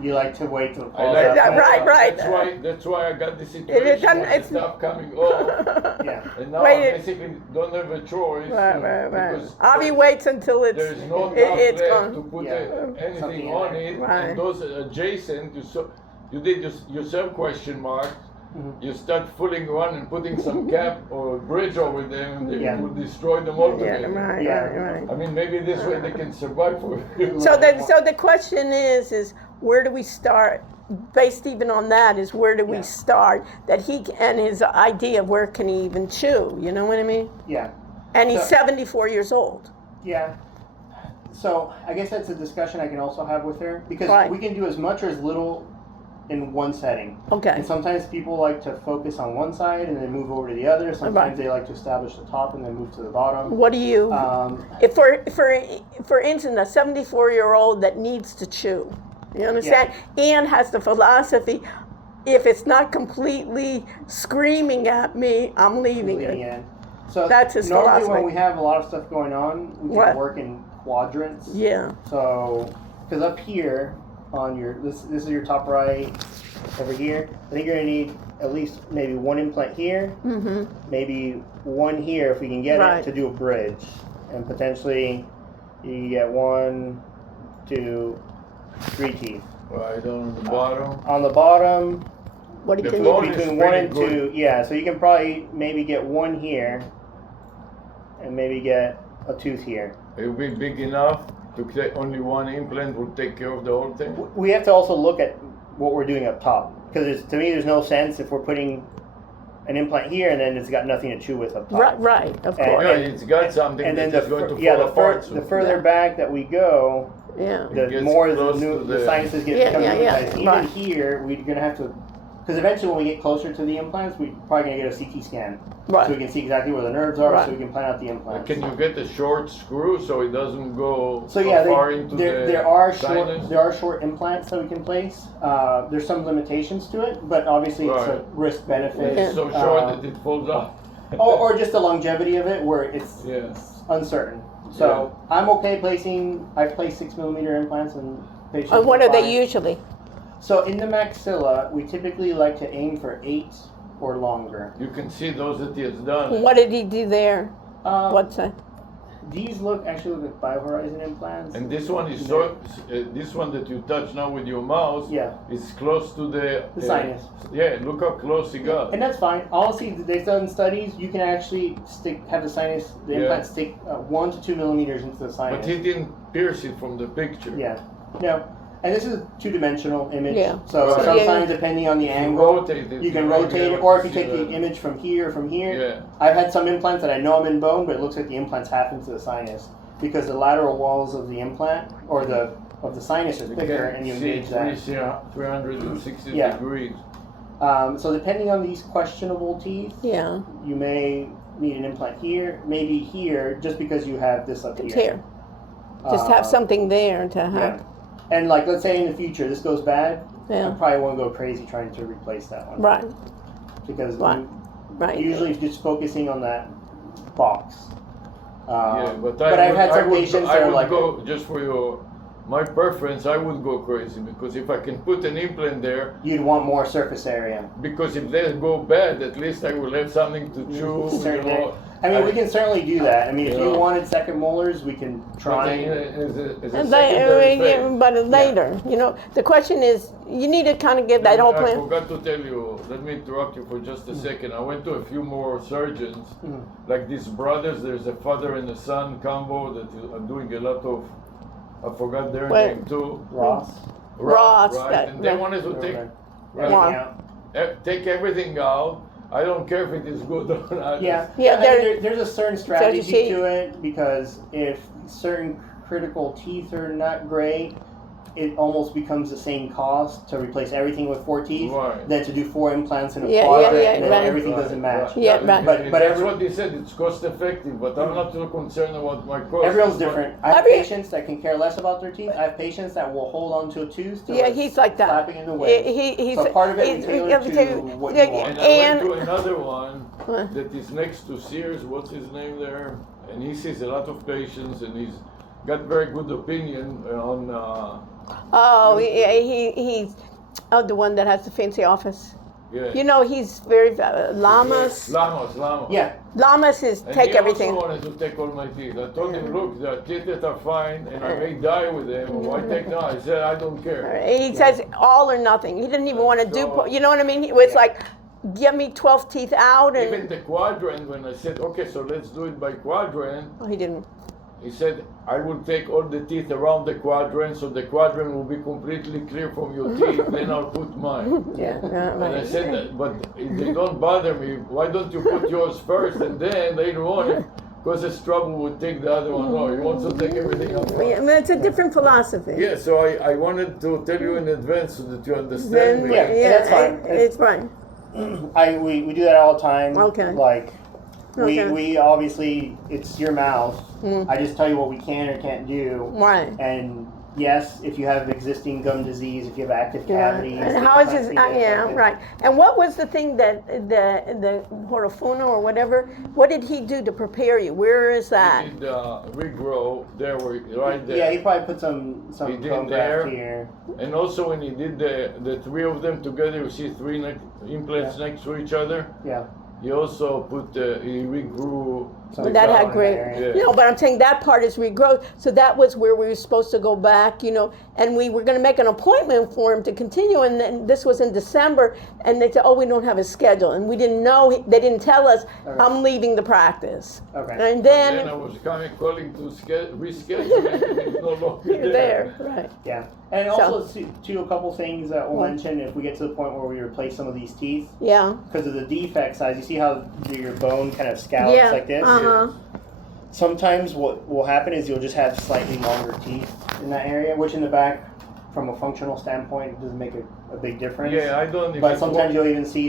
You like to wait till it I falls like out. that, right. That's why I got this It situation doesn't- with it's- the stuff coming off. Yeah. And now Wait, I basically don't have a choice. Right. Because Avi waits until it's there's no it's stuff left to gone. put Yeah. anything Something in on there. it. Right. And those adjacent, you did yourself question marks. Mhm. You start fooling one and putting some cap or bridge over them, and they Yeah. will destroy them Yeah, altogether. right, Yeah. right. I mean, maybe this way they can survive for. So the question is where do we start? Based even on that is where do we Yeah. start? That he and his idea of where can he even chew? You know what I mean? Yeah. And he's So- 74 years old. Yeah. So I guess that's a discussion I can also have with her, because Right. we can do as much or as little in one setting. Okay. And sometimes people like to focus on one side and then move over to the other. Sometimes they like to establish the top and then move to the bottom. What do you? If for instance, a 74-year-old that needs to chew, you understand, and has the philosophy, if it's not completely screaming at me, I'm leaving leading it. in. So That's his normally philosophy. when we have a lot of stuff going on, we can What? work in quadrants. Yeah. So, because up here on your this is your top right over here. I think you're gonna need at least maybe one implant here, Mm-hmm. maybe one here if we can get Right. it to do a bridge, and potentially you get 1, 2, 3 teeth Right on the bottom. on the bottom. What do you The can bone you? is Between 1 and pretty 2, yeah. So you can probably maybe get one here, and maybe get a tooth here. It will be big enough to say only one implant will take care of the whole thing. We have to also look at what we're doing up top, because to me there's no sense if we're putting an implant here and then it's got nothing to chew with up top. Right, of And- course. Yeah, it's got something And then that is going to yeah, fall apart. the further Yeah. back that we go, Yeah. It the gets more the close new to the the- sinuses get Yeah, become yeah, yeah, utilized. Even right. here, we're gonna have to, because eventually when we get closer to the implants, we're probably gonna get a CT scan, so we Right. can see exactly where the nerves are, Right. so we can plan out the implants. Can you get a short screw so it doesn't go So yeah, far into there are sinus? short implants that we can place. There's some limitations to it, but obviously it's a Right. risk benefit. It's so short that it falls off. or just the longevity of it, where it's uncertain. So I'm okay placing. I've placed 6 millimeter implants in patients. And what are fine. they usually? So in the maxilla, we typically like to aim for 8 or longer. You can see those that he has done. What did he do there? What's that? These actually look like BioHorizon implants. And this one is this one that you touch now with your mouse. Yeah. Is close to the sinus. Yeah, look how close he got. And that's fine. Honestly, they've done studies. You can actually have the implant stick 1 to 2 millimeters into the sinus. But he didn't pierce it from the picture. Yeah. No. And this is a 2-dimensional image. Yeah. So sometimes, depending on the angle, you can rotate it. Or if you take the image from here, I've had some implants that I know I'm in bone, but it looks like the implant's half into the sinus because the lateral walls of the implant or of the sinus are thicker, and you engage that. 360 Yeah. degrees. So depending on these questionable teeth, you may need an implant here, maybe here, just because you have this up It's here. here. Just have something there to have. Yeah. And like, let's say in the future this goes bad, Yeah. I probably won't go crazy trying to replace that one. Right. Because Right. usually just focusing on that box. But I've had some patients that are like, go just for my preference. I would go crazy because if I can put an implant there, you'd want more surface area. because if they go bad, at least I will have something to chew. Certainly. I mean, we can certainly do that. I mean, if you wanted second molars, we can try. But later, the question is, you need to kind of get that whole plan. I forgot to tell you, let me interrupt you for just a second. I went to a few more surgeons, like these brothers. There's a father and a son combo that are doing a lot of, I forgot their name too. Ross. Right? And they wanted to take everything out. I don't care if it is good or not. Yeah, there's a certain strategy to it, because if certain critical teeth are not great, it almost becomes the same cost to replace everything with 4 teeth than to do 4 implants in a quadrant, and then everything doesn't match. But that's what they said. It's cost effective, but I'm not too concerned about my cost. Everyone's different. I have patients that can care less about their teeth. I have patients that will hold on to a tooth till he's like that. slapping in the way. So part of it is tailored to what you want. And I went to another one that is next to Sears. What's his name there? And he sees a lot of patients, and he's got very good opinion on. He's the one that has the fancy office. Yeah. He's very Lamas. Lamas. Yeah. Lamas is take everything. He also wanted to take all my teeth. I told him, look, there are teeth that are fine, and I may die with them. Why take now? I said, I don't care. He says all or nothing. He didn't even want to do. You know what I mean? It was like, give me 12 teeth out. And even the quadrant, when I said, okay, so let's do it by quadrant. He didn't. He said, I will take all the teeth around the quadrant, so the quadrant will be completely clear from your teeth, then I'll put mine. And I said, that, but if they don't bother me, why don't you put yours first, and then later on, if causes trouble, would take the other one. No, he wants to take everything up front. Yeah, it's a different philosophy. Yeah, so I wanted to tell you in advance so that you understand me. That's fine. It's fine. We do that all the time. Okay. Like, we obviously, it's your mouth. I just tell you what we can or can't do. Right. And yes, if you have existing gum disease, if you have active cavities. And how is his? Right. And what was the thing that the Horofuna or whatever? What did he do to prepare you? Where is that? He did regrow there, right there. Yeah, he probably put some bone graft here. And also when he did the 3 of them together, you see 3 implants next to each other. Yeah. He also put he regrew. That had great, but I'm saying that part is regrowth. So that was where we were supposed to go back, and we were going to make an appointment for him to continue. And then this was in December, and they said, "Oh, we don't have a schedule," and we didn't know. They didn't tell us. I'm leaving the practice. Okay. And then I was calling to reschedule it, and he's no longer there. Right? Yeah. And also, a couple things that we'll mention if we get to the point where we replace some of these teeth. Yeah. Because of the defect size, you see how your bone kind of scallops like this? Sometimes what will happen is you'll just have slightly longer teeth in that area, which in the back from a functional standpoint, it doesn't make a big difference. Yeah, I don't. if But it sometimes works, you'll even see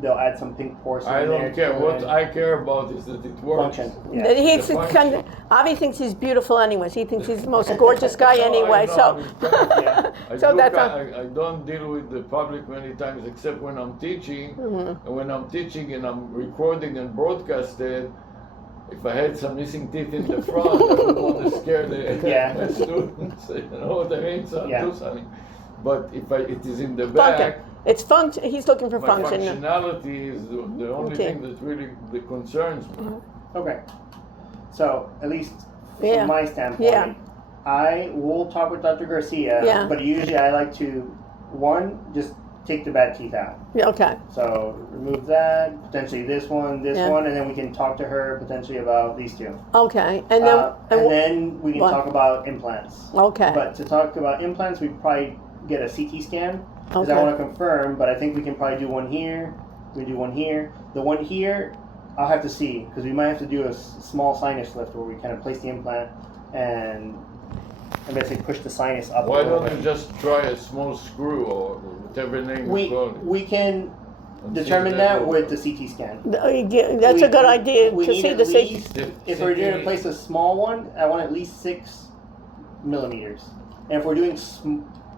they'll add some pink porcelain I in there. don't care. to What add I care about is that it works. function. Yeah. He's The function. Avi thinks he's beautiful anyways. He thinks he's the most gorgeous guy No, I anyway. know, So, I mean, Yeah. so that's I don't deal with the public many times except when I'm teaching. Mm-hmm. And when I'm teaching and I'm recording and broadcasted, if I had some missing teeth in the front, I wouldn't want to scare the Yeah. students. You know what I mean? So Yeah. do something. But if it is in the back, function. It's function. He's looking for my function. functionality is the only Okay. thing that really that concerns me. Okay. So at least Yeah. from my standpoint, Yeah. I will talk with Dr. Garcia. Yeah. But usually I like to just take the bad teeth out. Yeah, okay. So remove that, potentially this one, Yeah. and then we can talk to her potentially about these two. Okay. And then. And then we can what? talk about implants. Okay. But to talk about implants, we probably get a CT scan because I Okay. want to confirm. But I think we can probably do one here. We do one here. The one here, I'll have to see because we might have to do a small sinus lift where we kind of place the implant and basically push the sinus up. Why a little don't you bit. just try a small screw or whatever name you call it? We can and see determine if that works. with the CT scan. That's a good idea We to need see at the safety. least, The if we're going to CT place a small one, I want at least 6 millimeters. And if we're doing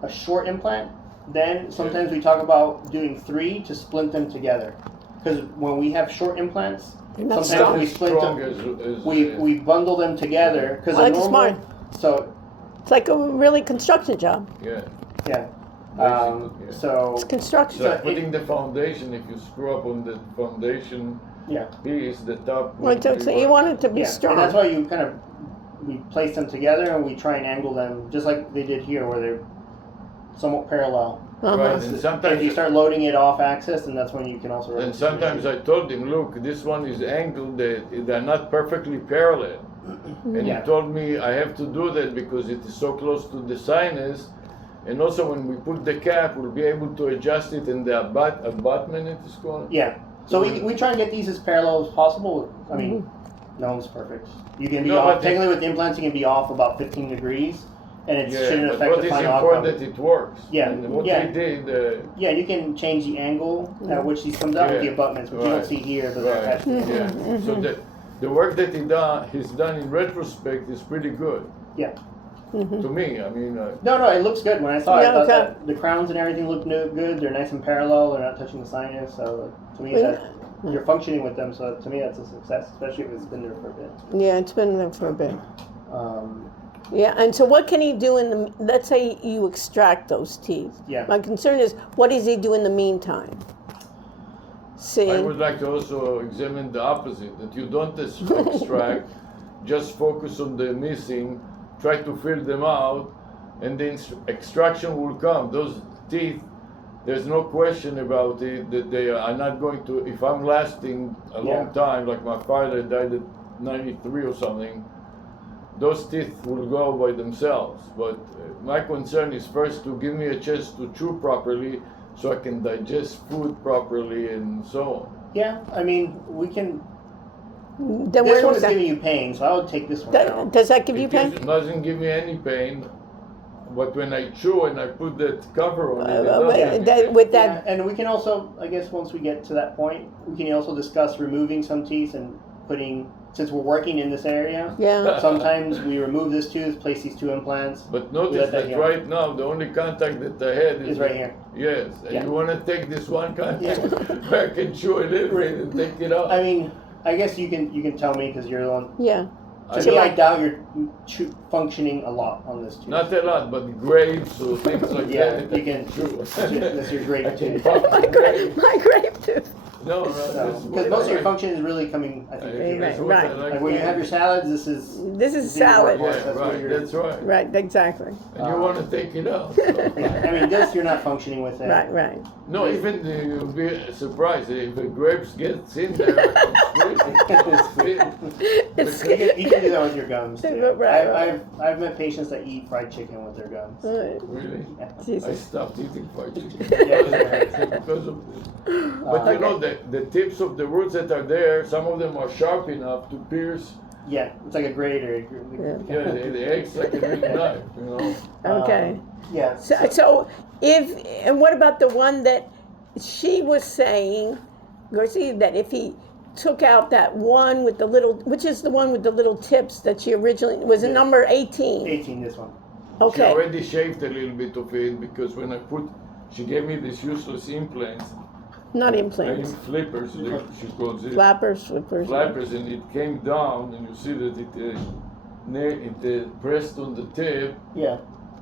a short implant, then sometimes we talk about doing 3 to splint them together. Because when we have short implants, They're not sometimes strong. we split Strong them. as We bundle them together because Well, that's smart. So It's like a really construction job. yeah. yeah. Basically, yeah. So It's construction. So So putting the foundation, if you screw up on the foundation yeah. piece, the top. Right, won't so be you working. want it to be Yeah, strong. and that's why you kind of we place them together and we try and angle them just like they did here, where they're somewhat parallel. Uh-huh. Right, and sometimes If you start loading it off axis, then that's when you can also. and sometimes I told him, look, this one is angled, they're not perfectly parallel. And Yeah. he told me I have to do that because it is so close to the sinus. And also when we put the cap, we'll be able to adjust it in the abutment, it is called. Yeah. So we try and get these as parallel as possible. I mean, no one's perfect. You can be No, off. but Technically, with implants, you can be off about 15 degrees, and it Yeah, shouldn't but affect what the is final important outcome. that it works. Yeah, And what yeah. they did, Yeah, you can change the angle at which these comes out with the Yeah. abutments, which you Right. don't see here, but they're right, attached to the yeah. So the work that he's done in retrospect is pretty good. Yeah. To me, I mean, No, it looks good. When I saw it, Yeah, I thought okay. that the crowns and everything look good. They're nice and parallel. They're not touching the sinus. So to me, Well, that you're functioning with them. So to me, that's a success, especially if it's been there for a bit. Yeah, it's been there for a bit. Um, Yeah, and so what can he do in the, let's say you extract those teeth. Yeah. My concern is, what does he do in the meantime? See? I would like to also examine the opposite, that you don't extract, just focus on the missing, try to fill them out, and then extraction will come. Those teeth, there's no question about it that they are not going to, if I'm lasting a long Yeah. time, like my father died at 93 or something, those teeth will go by themselves. But my concern is first to give me a chance to chew properly so I can digest food properly and so on. yeah, I mean, we can. Then This where one was is that? giving you pain, so I would take this one out. Does that give you It pain? doesn't give me any pain, but when I chew and I put that cover on it, it Uh, does give me pain. with Yeah, that, and we can also, I guess, once we get to that point, we can also discuss removing some teeth and putting. Since we're working in this area, yeah. sometimes we remove this tooth, place these 2 implants. But We notice let that that heal. right now, the only contact that I had Is right here. Yes, and Yeah. you want to take this one contact back and chew a little bit and take it out. I mean, I guess you can tell me because you're the one. Yeah. I To me, I don't- doubt you're functioning a lot on this tooth. Not a lot, but grapes or things like Yeah, that. you can- chew. that's your grape I can tooth. pop My grape tooth. No, that's Because most of your function is really coming, I think. Right, that's what right. I like. Like when you have your salads, this is. This is your salad. workhorse, Yeah, that's what right, you're- that's right. Right, exactly. And you want to take it out. so. I mean, this you're not functioning with it. Right, right. No, even you'll be surprised if the grapes gets in there. It's split. It's You can do that with your gums. Too. Right. I've met patients that eat fried chicken with their gums. Really? I Jesus. stopped eating fried chicken Yeah. because of this. But you know, the tips of the roots that are there, some of them are sharp enough to pierce Yeah, it's like a grater. Yeah, the eggs like a big knife, you know. Okay. Yeah. So and what about the one that she was saying, Garcia, that if he took out that one with the little, which is the one with the little tips that she originally, was it number 18? 18, this one. She Okay. already shaved a little bit of it because when she gave me these useless implants. Not implants. Flippers, she calls it. Flappers, flippers. Flappers, and it came down, and you see that it pressed on the tip. Yeah.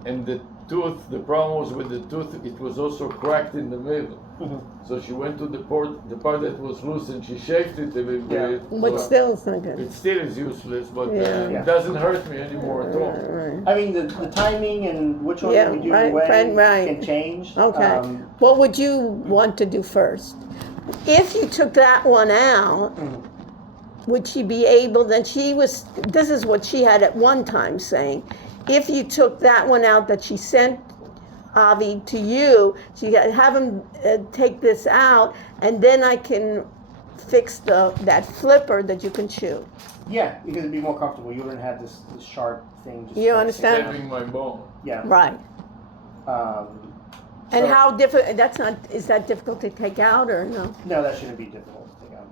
And the tooth, the problem was with the tooth, it was also cracked in the middle. Mm-hmm. So she went to the part that was loose and she shaved it a little bit. But So still, it's not good. it still is useless, but Yeah. it doesn't hurt me anymore at all. Right. I mean, the timing and which one Yeah, we do right, when right. can change. Okay. What would you want to do first? If you took that one out, would she be able, this is what she had at one time saying, if you took that one out that she sent Avi to you, she had have him take this out, and then I can fix that flipper that you can chew. Yeah, because it'd be more comfortable. You wouldn't have this sharp thing. Just You like understand? sticking Stabbing my bone. out. Yeah. Right. And So- how difficult? Is that difficult to take out or no? No, that shouldn't be difficult to take out.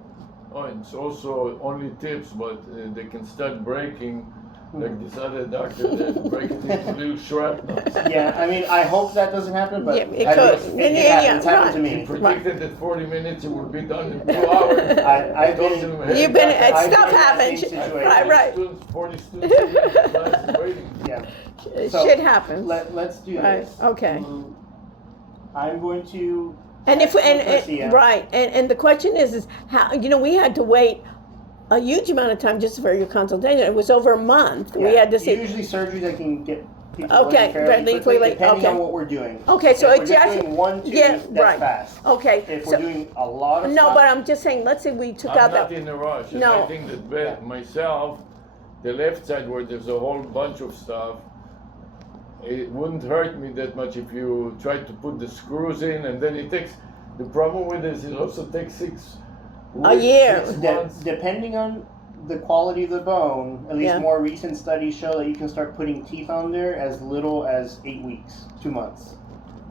Oh, and it's also only tips, but they can start breaking, like this other doctor that break it into little shrapnels. Yeah, I mean, I hope that doesn't happen, but Yeah, it I could. mean, Yeah, it yeah, happens. It's happened to He me. predicted that 40 minutes it would be done in 2 hours. I've told been- him, hey, You've been, doctor, I've stuff been in that happens. same situation. Right. 40 students in the class waiting. Yeah. So, Shit happens. Let's do Right, this. okay. I'm going to. And if Garcia. right, and the question is how, we had to wait a huge amount of time just for your consultation. It was over a month. We had to see. Usually surgeries I can get people Okay, in fairly quickly, quickly, like, depending okay. on what we're doing. Okay, so if we're it just just doing 1, 2, yeah, that's right. fast. Okay. If so, we're doing a lot of no, stuff, but I'm just saying. Let's say we took I'm out not that. in a rush. And No. I think that myself, the left side where there's a whole bunch of stuff, it wouldn't hurt me that much if you try to put the screws in, and then it takes. The problem with this, it also takes 6 weeks, A year. 6 months. depending on the quality of the bone, at least Yeah. more recent studies show that you can start putting teeth on there as little as 8 weeks, 2 months.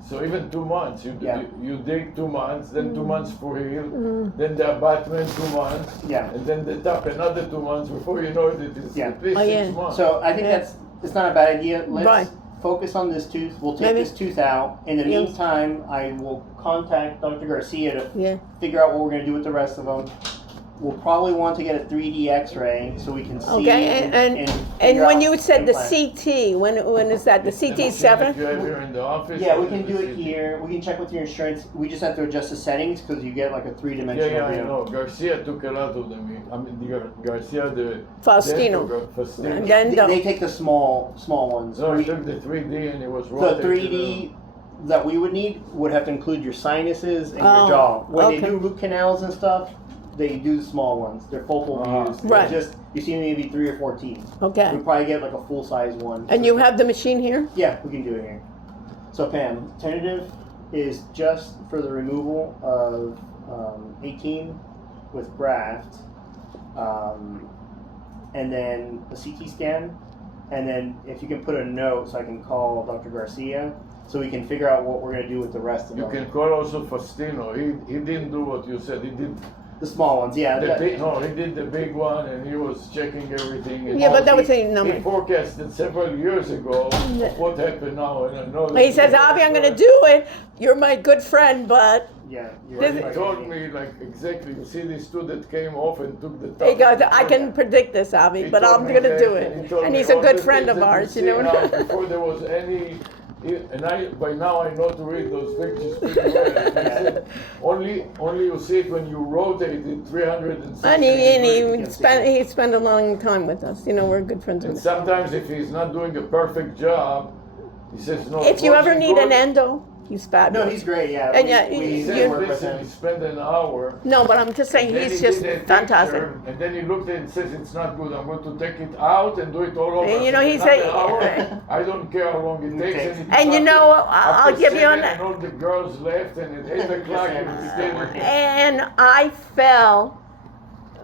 So even 2 months, Yeah. you dig 2 months, then 2 months for heal, Mm. then the abutment 2 months, Yeah. and then the top another 2 months before you know it, it is Yeah. at least Oh, 6 yeah. months. So I think Yeah. it's not a bad idea. Let's Right. focus on this tooth. We'll take Maybe. this tooth out. In the Yeah. meantime, I will contact Dr. Garcia to Yeah. figure out what we're going to do with the rest of them. We'll probably want to get a 3D X-ray so we can see. Okay, and figure when out you said the implant. CT, when is that? The It's the CT machine 7? that you have here in the office. Yeah, we or can the do it city? here. We can check with your insurance. We just have to adjust the settings because you get like a three-dimensional Yeah, I view. know. Garcia took a lot of them. I mean, Garcia, the Faustino. Faustino. They take the small ones. So I took the 3D and it was The rotated. 3D that we would need would have to include your sinuses and Oh, your jaw. When okay. they do root canals and stuff, they do the small ones. They're focal views. They're Right. Just you see maybe 3 or 4 teeth. Okay. We probably get like a full size one. And you have the machine here? Yeah, we can do it here. So Pam, tentative is just for the removal of 18 with graft, and then a CT scan, and then if you can put a note so I can call Dr. Garcia so we can figure out what we're gonna do with the rest of You them. can call also Faustino. He didn't do what you said. He did The small ones, yeah. he did the big one and he was checking everything. And Yeah, but that was a he number. forecasted several years ago of what happened now, and I know. He says, Avi, I'm going to do it. You're my good friend, but Yeah. This He is- told me like exactly. You see these 2 that came off and took the top. he goes, I can predict this, Avi, He but told I'm me going to that, do and he it. told And me he's a all good the friend things of that ours, you see know. now, before there was any, and by now I know to read those pictures pretty well. And he said, only you see it when you rotate it 360 And degrees. he spent a long time with us. You know, we're good friends And with him. sometimes if he's not doing a perfect job, he says no. If you once ever he need goes- an endo, he's No, fabulous. he's great, yeah. And yeah, He you- said, work with listen, him. he spent an hour. No, but I'm just saying and then he's he just did a fantastic. picture, and then he looked at it and says it's not good. I'm going to take it out and do it all over. And, you know, I he said, said- "Another hour? I don't care how long it takes. takes. he And you after- know, I'll after give you 7 an- and all the girls left, and at 8 o'clock it was still. And I fell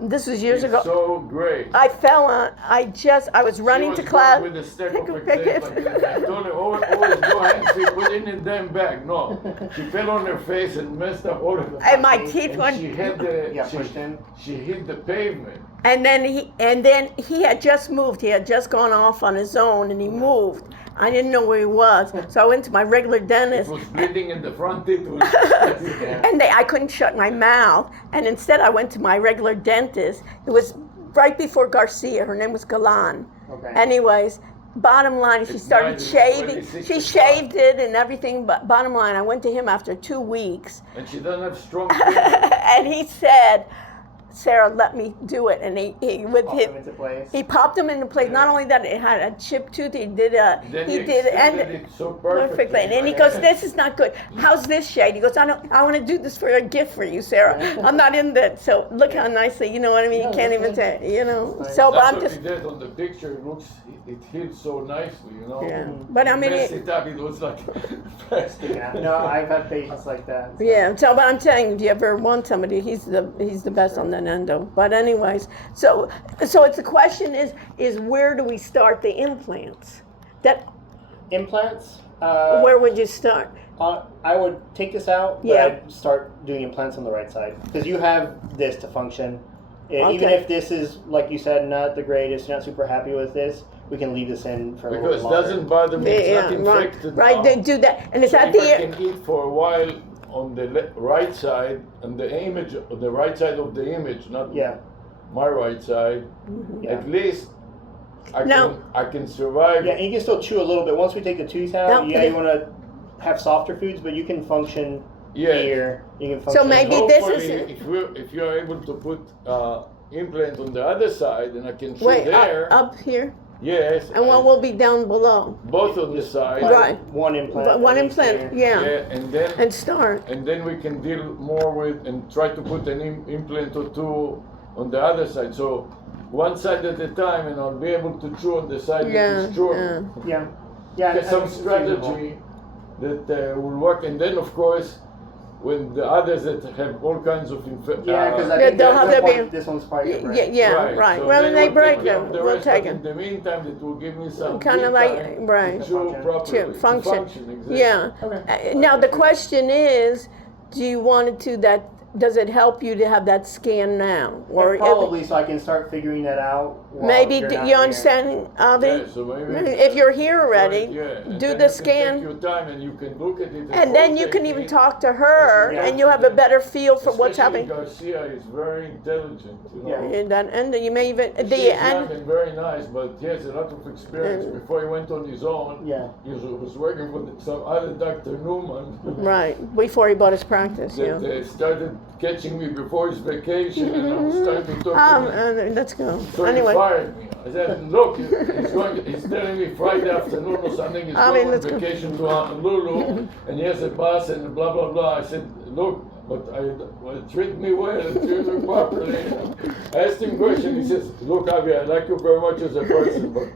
this was years It's ago. so great. I fell on. I was running to class. With the stack of exams like this. I told her, always go hands-free, put it in the damn bag. No, she fell on her face and messed up all of it. And my teeth And went. she had the, pushed in. she hit the pavement. And then he had just moved. He had just gone off on his own, and he moved. I didn't know where he was, so I went to my regular It dentist. was bleeding in the front teeth. And I couldn't shut my mouth. And instead, I went to my regular dentist. It was right before Garcia. Her name was Galan. Okay. Anyways, bottom line, she It's started nice, shaving. it's She 65. shaved it and everything. But bottom line, I went to him after 2 weeks, And she doesn't have strong fingers. and he said, "Sarah, let me do it." And he with Pop his. them into place. He popped them into place. Not only that, it had a chipped tooth. He did Then he you did extended it so perfectly. And then he goes, "This is not good. How's this shade?" He goes, "I want to do this for a gift for you, Sarah. I'm not in that. So look how nicely, you know what I mean? You can't even say, you know." Nice. So, but That's I'm what just, he did on the picture. It heals so nicely, you know. yeah. But I mean, Mess it up. It was like plastic. Yeah. No, I've had patients like that. So. yeah. So, but I'm telling you, if you ever want somebody, he's the best on that endo. But anyways, so it's the question is where do we start the implants? That Implants. where would you start? I would take this out, but Yeah. I'd start doing implants on the right side because you have this to function. Even Okay. if this is, like you said, not the greatest, you're not super happy with this, we can leave this in for a little Because it bit longer. doesn't bother me. It's not right, infected right. now. They do that, and it's So at if I the can eat for a while on the right side, and the image, the right side of the image, not Yeah. my right side, Yeah. at least No. I can survive. Yeah, and you can still chew a little bit. Once we take the tooth out, No, yeah, but you want to have softer foods, but you can function Yeah. here. You can function. maybe And this hopefully, is- if you're able to put implant on the other side, and I can chew wait there. up here, Yes. and what will be down below? both on the side. Right. One implant. But one at least implant, there. yeah, And then and start. and then we can deal more with and try to put an implant or two on the other side. So one side at a time, and I'll be able to chew on the side that Yeah, is short. yeah. Yeah. Yeah. Get some it's reasonable. strategy that will work, and then of course, when the others that have all kinds of Yeah, because I Yeah, think they'll at have some to be- point this one's probably gonna break. Yeah, right. So Well, then when they we'll break take care them, of the we'll rest, take but them. in the meantime, it will give me some Kind of free like, time right. to chew properly, To function. exactly. Yeah. Okay. Now the question is, do you want it to that? Does it help you to have that scan now, or Probably, so I can start figuring that out. while maybe you're do not you here. understand, Avi? Yeah, so maybe If you're here already, yeah, and do then the you can scan. Take your time and you can look at it. And then you can even talk to her, Yeah. and you have a better feel for what's Especially happening. Garcia is very intelligent, you know. Yeah. And then, and you may even He's young and very nice, but he has a lot of experience. Before he went on his own, Yeah. he was working for some other Dr. Newman right before he bought his practice. that Yeah. started catching me before his vacation, and I was starting to talk to him. Let's go. So Anyway. he fired me. I said, look, he's telling me Friday afternoon or something, he's I mean, going on let's go. vacation to Honolulu, and he has a bus and blah, blah, blah. I said, look, but treat me well, treat me properly. I asked him a question, he says, look, Avi, I like you very much as a person, but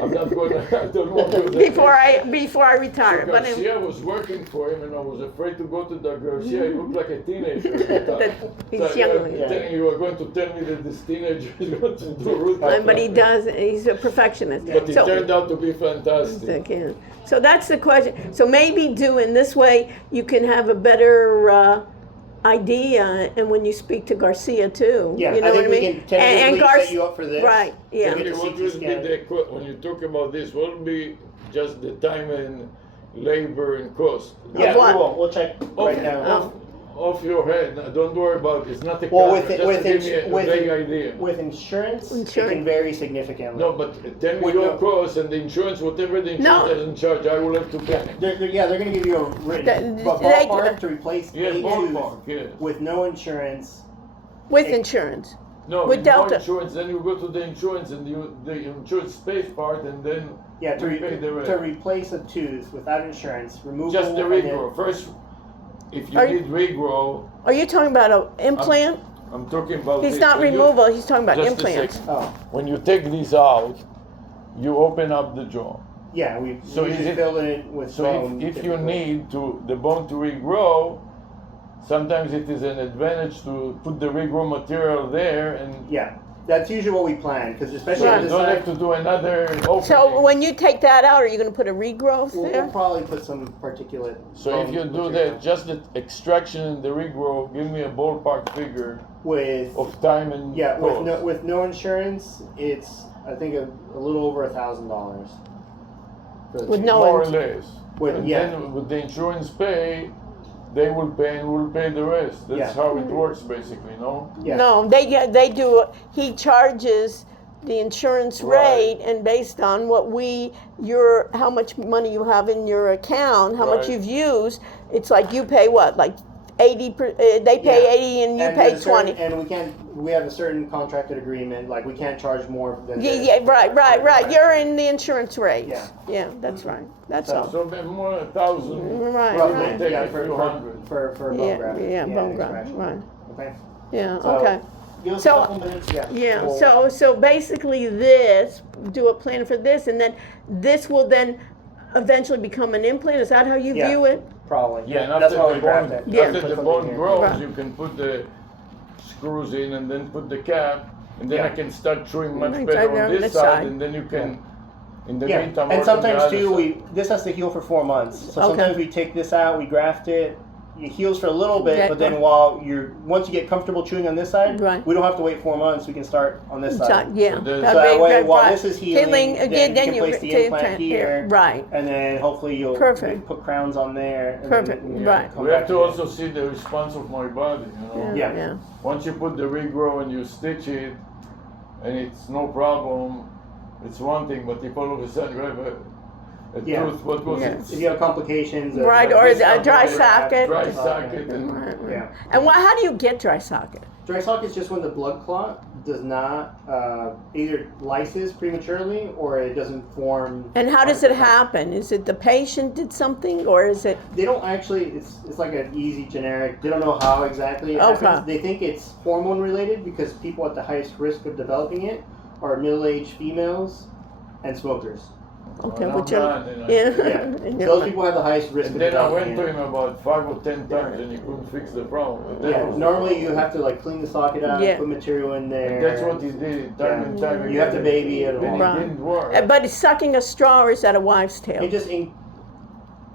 I'm not going to, I don't want you as a Before I retire, So but anyway. Garcia was working for him, and I was afraid to go to the Garcia. He looked like a teenager at the time. He's So, young. you were going to tell me that this teenager is going to do root canal. But he does. He's a perfectionist. But he So- turned out to be fantastic. Yeah. So that's the question. So maybe doing this way, you can have a better idea, and when you speak to Garcia too, Yeah, you know I think what I we mean. can tentatively set you up for this. Right. Yeah. Get Okay, the what CT will be scan. when you talk about this, what will be just the time and labor and cost? Yeah, what? we'll check right now. Off your head, no, don't worry about it. It's not a Well, camera, with it- just with to give ins- me a with vague in- idea. With insurance, it Insurance. can vary significantly. No, but tell me With your no- cost and the insurance, whatever the insurance No. doesn't charge, I will have to pay. They're going to give you a written They- but they- ballpark to replace Yeah, a ballpark, tooth yes. with no insurance. With insurance. No, With with Delta. no insurance, then you go to the insurance and the insurance pays part, and then Yeah, to, we pay the rest. to replace a tooth without insurance, removal. Just the and then- regrow. First, if you Are you- need regrow, Are you talking about an implant? I'm talking about. He's this. not When you- removal. He's talking about just a implants. second. Oh, When you take these out, you open up the jaw. yeah, we So is usually it- fill it with So bone. if you typically. need the bone to regrow, sometimes it is an advantage to put the regrow material there, and Yeah, that's usually what we plan, because especially so on you this don't side, have to do another opening. So when you take that out, are you going to put a regrowth we'll there? probably put some particulate. So if you do that, just the extraction and the regrow, give me a ballpark figure with of time and yeah, cost. with no insurance, it's I think a little over $1,000. With no more or ins- less. With And yeah, then with the insurance pay, they will pay and we'll pay the rest. That's Yeah. how it works basically, no? yeah. No, they do. He charges the insurance Right. rate, and based on how much money you have in your account, how much Right. you've used, it's like you pay what, like 80. They pay Yeah. 80, and you And pay there's a certain- 20. And we have a certain contracted agreement, like we can't charge more than. Yeah, the- yeah, right. You're in the insurance rates. Yeah. Yeah, that's right. That's So- all. So then more than 1,000. Right, Roughly right. take Yeah, a few hundred. for bone Yeah, graft. yeah, bone graft, extraction. right. Okay. Yeah, So- okay. Give us So- a couple minutes. Yeah. Yeah, We'll- so basically this, do a plan for this, and then this will then eventually become an implant. Is that how you Yeah. view it? Probably. Yeah, and That's after why the we graft bone, it. Yeah. after Put the something bone here. grows, Right. you can put the screws in and then put the cap, and then I Yeah. can start chewing much Right, better right on on this this side, side. and then you can, in the Yeah, meantime, and work on the sometimes other too, side. this has to heal for 4 months. So Okay. sometimes we take this out, we graft it. It heals for a little bit, Yeah. but then once you get comfortable chewing on this side, Right. we don't have to wait 4 months. We can start on this side. Yeah. So there's- that'd So that be way, good, while right. this is healing, then you can place the implant here. Right. And then hopefully you'll Perfect. put crowns on there. And Perfect, Then, right. come We have back to here. also see the response of my body, you know? Yeah. Yeah. Yeah. Once you put the regrow and you stitch it, and it's no problem, it's one thing, but if all of a sudden you have a Yeah. tooth, what was Yeah. it? If you have complications, Right, Like or this a kind dry of socket. Dry socket and Right, right. Yeah. And how do you get dry socket? Dry socket is just when the blood clot does not either lyses prematurely or it doesn't form. And how does it happen? Is it the patient did something, or is it? They don't actually. It's like an easy generic. They don't know how exactly it Okay. happens. They think it's hormone related because people at the highest risk of developing it are middle-aged females and smokers. Okay, Well, but I'm you're, done, and I- yeah. Yeah. Those people have the highest risk And of then I developing went to it. him about 5 or 10 times and he couldn't fix the problem. But that Yeah. was the Normally problem. you have to like clean the socket out, Yeah. put material in there. And that's what he did time and time again. You have to baby it Then all. it didn't work. But it's sucking a straw, or is that a wives' tale? It just He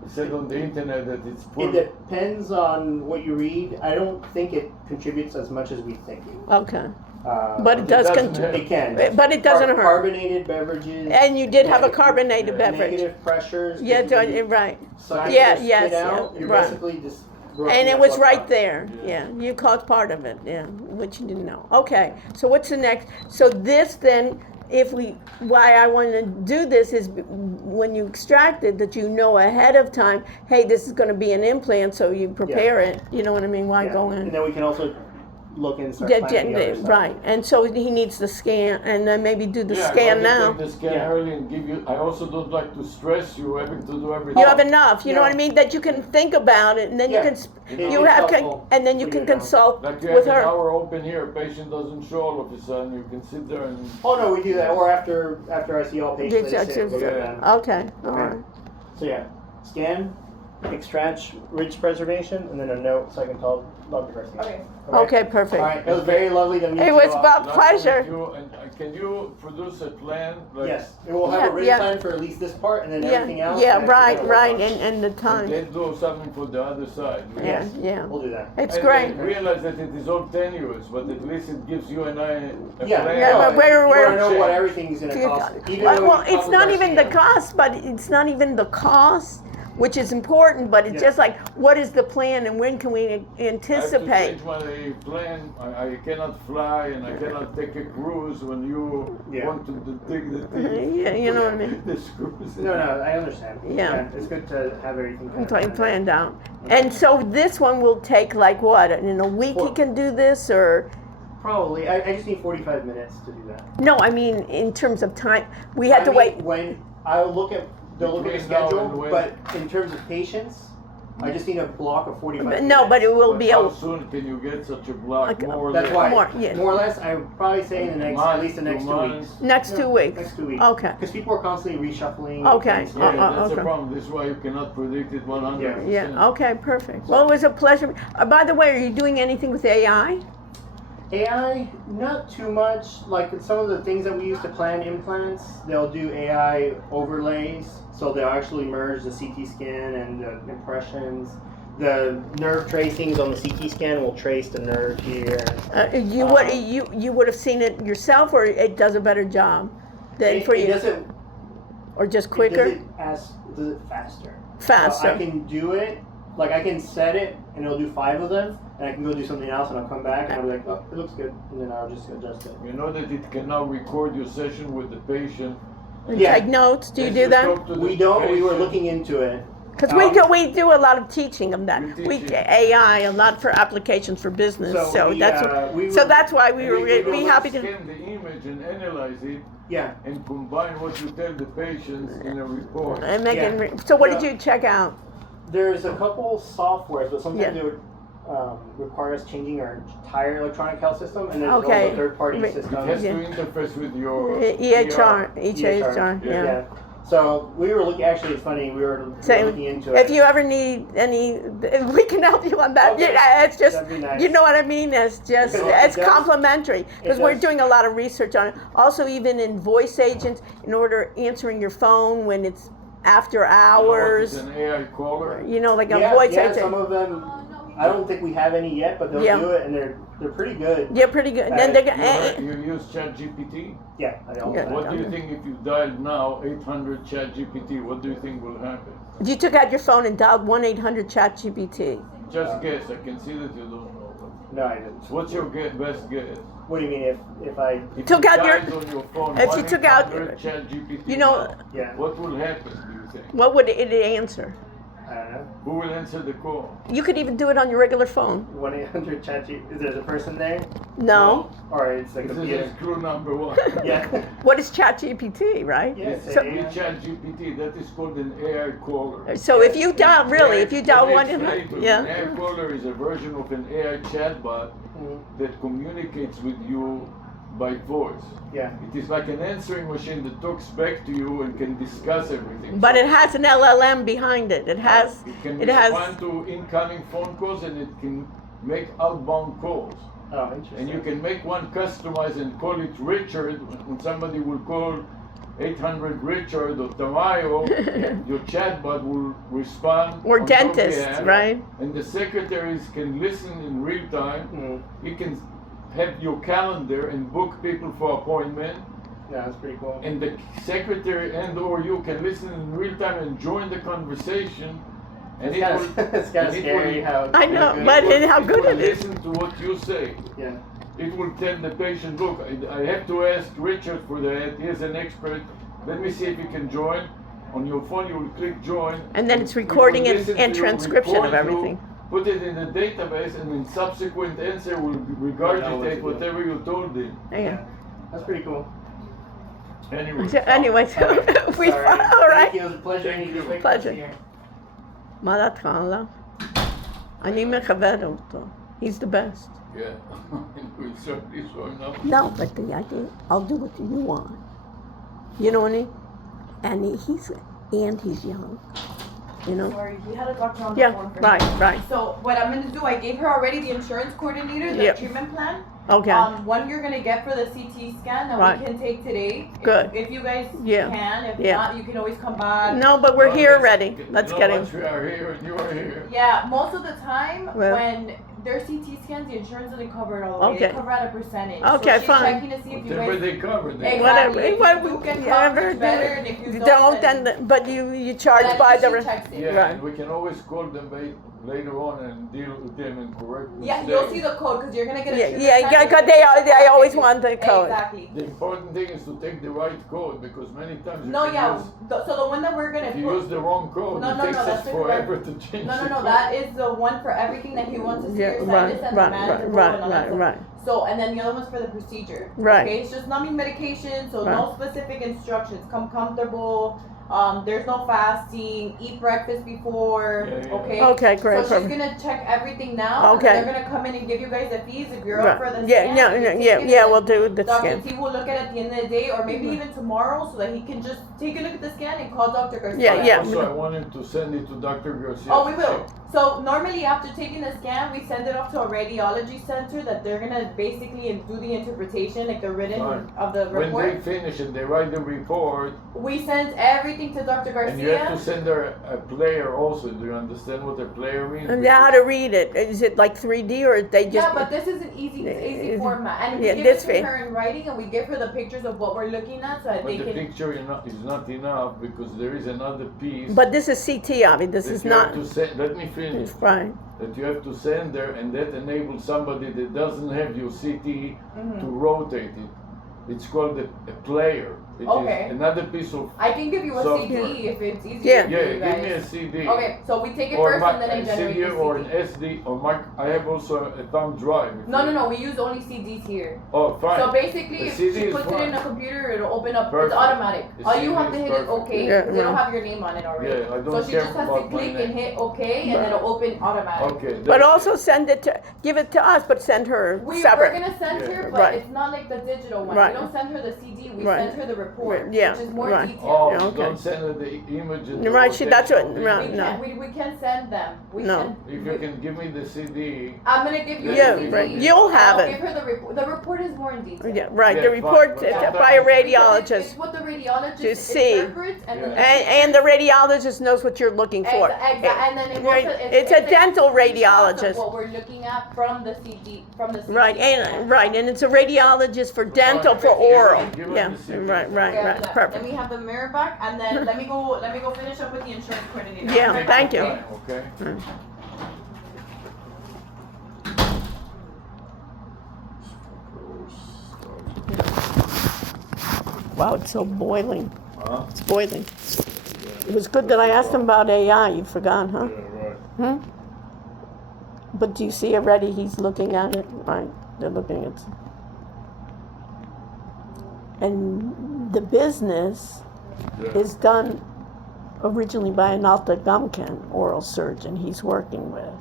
said on the internet that it's it poor. depends on what you read. I don't think it contributes as much as we think. Okay, but it It does. doesn't Con- hurt. It can. but it doesn't hurt. Carbonated beverages. And you did have a Neg- carbonated beverage. Negative pressures. Yeah, when you right. suck it Yeah, or spit yes, out, yeah, you're right. basically just. And it was right there. there. Yeah, you caught part of it. Yeah, which you didn't know. Okay, so what's the next? So this then, why I want to do this is when you extract it, that you know ahead of time. Hey, this is going to be an implant, so you prepare it. You know what I mean? Why go in? And then we can also look and start Yeah, planning the other stuff. right, and so he needs the scan, and then maybe do the Yeah, scan I now. take the scan Yeah. early and give you. I also don't like to stress you having to do everything. You have enough, you know Yeah. what I mean, that you can think about it, and then Yeah. you can, It- you it's have, helpful and then you to can get it down. consult Like you with have an her. hour open here, patient doesn't show all of a sudden, you can sit there and. Oh no, we do that. Or after I see all patients, Yeah, I sit, look at yeah. them. Okay, all right. So yeah, scan, extract, ridge preservation, and then a note so I can tell Dr. Garcia. Okay. Okay, perfect. All right. It was very lovely to meet you. It was all. about Nice pleasure. to meet you, and can you produce a plan? Like, Yes, and we'll have Yeah, a written yeah. plan for at least this part, and then Yeah, everything else. yeah, I right, can- right, and the And time, then do something for the other side. yeah, Yes. yeah. We'll do that. It's And great. realize that it is all tenuous, but at least it gives you and I a Yeah, plan. Yeah, no, but where- you where- wanna know what everything's gonna cost. Even though Well, we it's probably not are even the seeing- cost, but it's not even the cost, which is important, but it's Yeah. just like, what is the plan and when can we I have to anticipate? change my plan. I cannot fly and I cannot take a cruise when you Yeah. want to dig the thing. Yeah, you know what I mean. The screws. No, I understand. Yeah. It's good to have everything kind of Planned out. And so this one will take like what, in a week he Well- can do this, or? Probably. I just need 45 minutes to do that. No, I mean, in terms of time, we had to I mean, wait. When I'll look at the Between now schedule, and when? but in terms of patients, I just need a block of 45 minutes. No, but it will be How a, soon can you get such a block? Like, More or That's less? why, More, more, yeah. or less, I would probably say in the next, at least the next 2 weeks. next 2 weeks. Next 2 weeks. Okay. Because people are constantly reshuffling. Okay. things. Yeah, that's okay. the problem. This is why you cannot predict it 100%. Yeah, okay, perfect. Well, it was a pleasure. By the way, are you doing anything with AI? AI, not too much. Like some of the things that we use to plan implants, they'll do AI overlays. So they'll actually merge the CT scan and the impressions. The nerve tracings on the CT scan will trace the nerve here. You would have seen it yourself, or it does a better job than for you, It doesn't. or just It quicker, does it faster. faster. So I can do it. Like I can set it, and it'll do 5 of them, and I can go do something else, and I'll come back, and I'll be like, oh, it looks good, and then I'll just adjust it. You know that it can now record your session with the patient. And Yeah. take notes. Do you As do that? talk to the We don't. We were patient. looking into it. Because Um, we do a lot of teaching of that. You're We teaching. AI a lot for applications for business. So we, that's we so were- that's why we And were you really can always happy to. scan the image and analyze it Yeah. and combine what you tell the patients in a report. And make Yeah. so what did Yeah. you check out? There's a couple softwares, but sometimes Yeah. it would require us changing our entire electronic health system, and there's Okay. also third-party Re- It has systems. to interface with your EHR, ER. EHR, yeah. Yeah. So we were looking. Actually, it's funny. We were Same. looking into it. If you ever need any, we can help you on that. Okay. Yeah, it's just, That'd be nice. you know what I mean? It's just, Because it it's does- complimentary. Because we're does- doing a lot of research on it. Also, even in voice agents, in order answering your phone when it's after hours, It's an AI caller. you know, like a yeah, voice yeah, agent. some of them. I don't think we have any yet, but they'll Yeah. do it, and they're pretty good. Yeah, pretty good. Then they're You use ChatGPT. Yeah, I don't. Yeah. What do you think if you dialed now 800 ChatGPT? What do you think will happen? you took out your phone and dialed 1-800-CHAT-GPT. Just guess. I can see that you don't know. No, I didn't. What's your best guess? What do you mean if I? If Took you out your- dialed on your phone, if you took out- 1-800 ChatGPT You know- now, Yeah. what will happen? Do you think? What would it answer? I don't know. Who will answer the call? You could even do it on your regular phone. 1-800 chat. Is there a person there, No. or it's like a This computer? is clue number 1. Yeah. What is ChatGPT, right? Yeah. It's So- a ChatGPT. That is called an AI caller. So if you dial, really, if you dial Let me 1-800, explain to you. yeah. An AI caller is a version of an AI chatbot Mhm. that communicates with you by voice. Yeah. It is like an answering machine that talks back to you and can discuss everything. But So it has an LLM behind it. It has, it can it has, respond to incoming phone calls and it can make outbound calls. Oh, interesting. And you can make one customized and call it Richard. When somebody will call 800 Richard or Tamayo, your chatbot will respond. or on your dentists, behalf, right? And the secretaries can listen in real time. Mhm. You can have your calendar and book people for appointment. Yeah, that's pretty cool. And the secretary and or you can listen in real time and join the conversation. And It's kind of it's kind of and it scary will- how. I know, good- but how it good will it is. listen to what you say. Yeah. It will tell the patient, look, I have to ask Richard for that. He is an expert. Let me see if he can join. On your phone, you will click join. And then it's it will recording and- listen and to you, transcription of record you, everything. Put it in the database, and in subsequent answer will regurgitate what to do. whatever you told him. Yeah. That's pretty cool. Anyway. So anyway, so we, Sorry. all Thank right. you. It was a pleasure. Thank meeting you. Thank Pleasure. here. מה דעתך עליו? אני מכבד אותו. He's the best. Yeah. We certainly saw enough. No, but the idea, I'll do what you want. You know what I mean? And he's young. You know? Sorry, we had a doctor on the Yeah, phone for right. So what I'm gonna do, I gave her already the insurance coordinator, the Yep. treatment plan. Okay. One you're gonna get for the CT scan that Right. we can take today. Good. If you guys Yeah. can, if Yeah. not, you can always come back. No, but we're Well, here let's already. Let's get once him. we are here and you are here. Yeah, most of the time Well- when their CT scans, the insurance doesn't cover it all the way. Okay. They cover at a percentage. Okay, so she's fine. checking to see if you Whatever guys. they cover, they Exactly. Whatever. If What you do get you coverage, ever do better, it. and if you You don't, don't, then, but you charge then by she the. checks it. Yeah, Right. and we can always call them later on and deal with them and correct Yeah, mistakes. you'll see the code because you're gonna get a Yeah, treatment yeah, plan. because they always want the code. Exactly. The important thing is to take the right code because many times you No, can yeah. use, So the one that we're gonna if you put. use the wrong code, No, it no, takes no, us that's the forever correct- to change No, the no, code. that is the one for everything that he wants to see Yeah, your right, sinus and right, the right, mandible right, and all that right, stuff. right. So, and then the other one's for the procedure. Right. Okay, it's just numbing medication, so no specific instructions. Come comfortable. There's no fasting. Eat breakfast before. Yeah, yeah. Okay. Okay, great. So she's gonna check everything now. Okay. And they're gonna come in and give you guys the fees if you're up for the Yeah, scan. yeah, you yeah, take yeah, it yeah, and we'll do the Dr. scan. T will look at it at the end of the day, or maybe even tomorrow, so that he can just take a look at the scan and call Dr. Garcia. Yeah, yeah. Also, I want him to send it to Dr. Garcia. Oh, we will. So normally after taking the scan, we send it off to a radiology center that they're gonna basically do the interpretation, like the written Fine. of the When report. they finish and they write the report, We send everything to Dr. and you have Garcia. to send her a player also. Do you understand what a player means? And how to read it? Is it like 3D or they just? Yeah, but this is an easy format, and we Yeah, give this it to way. her in writing, and we give her the pictures of what we're looking at, so that But they the can. picture is not enough because there is another piece. But this is CT, Avi. This that is you have not. to send. Let me finish. Right. That you have to send there, and that enables somebody that doesn't have your CT Mhm. to rotate it. It's called a player. It Okay. is another piece of. I can give you a Software. CD if it's easier Yeah. for Yeah, you guys. give me a CD. Okay, so we take it Or first, and then I a generate CD the or an CD. SD or I have also a thumb drive. No, we use only CDs here. Oh, fine. So basically, The if CD she is puts it in fine. a computer, it'll open up. Perfect. It's automatic. The All you CD have to is hit is perfect. OK. Yeah, They don't right. have your name on it already. Yeah, I don't So she care just has to about my click and name. hit OK, and then it'll open automatic. Okay. But that's also it. send it to, give it to us, but send her We're separate. gonna send Yeah. her, but Right. it's not like the digital one. Right. We don't send her the CD. We Right. send her the report, Right, yeah, which is more right. detailed. Oh, Yeah, okay. don't send her the image. And the Right, that's what- rotation of right. image. No. We can send them. We No. can. If you can give me the CD. I'm gonna give you Yeah, the CD. right. You'll have I'll it. give her the report. The report is more in detail. Yeah, right. Yeah, The fine, report but sometimes by a it's- Because radiologist. it's what the radiologist To see. interprets, and then Yeah. And the radiologist knows what you're looking for. Exactly. And then it Right. also, It's a dental screenshots of radiologist. What we're looking at from the CD, Right, and it's a radiologist for dental, for oral. Give her Yeah, the CD. right, right, Yeah, right, Let perfect. me have the mirror back, and then let me go finish up with the insurance coordinator. Yeah, Okay? thank you. Okay. Wow, it's so boiling. Huh? It's boiling. It was good that I asked him about AI. You forgot, huh? Yeah, right. Hmm? But do you see already he's looking at it? Right, they're looking at it. And the business Yeah. is done originally by an Alta Gumken oral surgeon he's working with.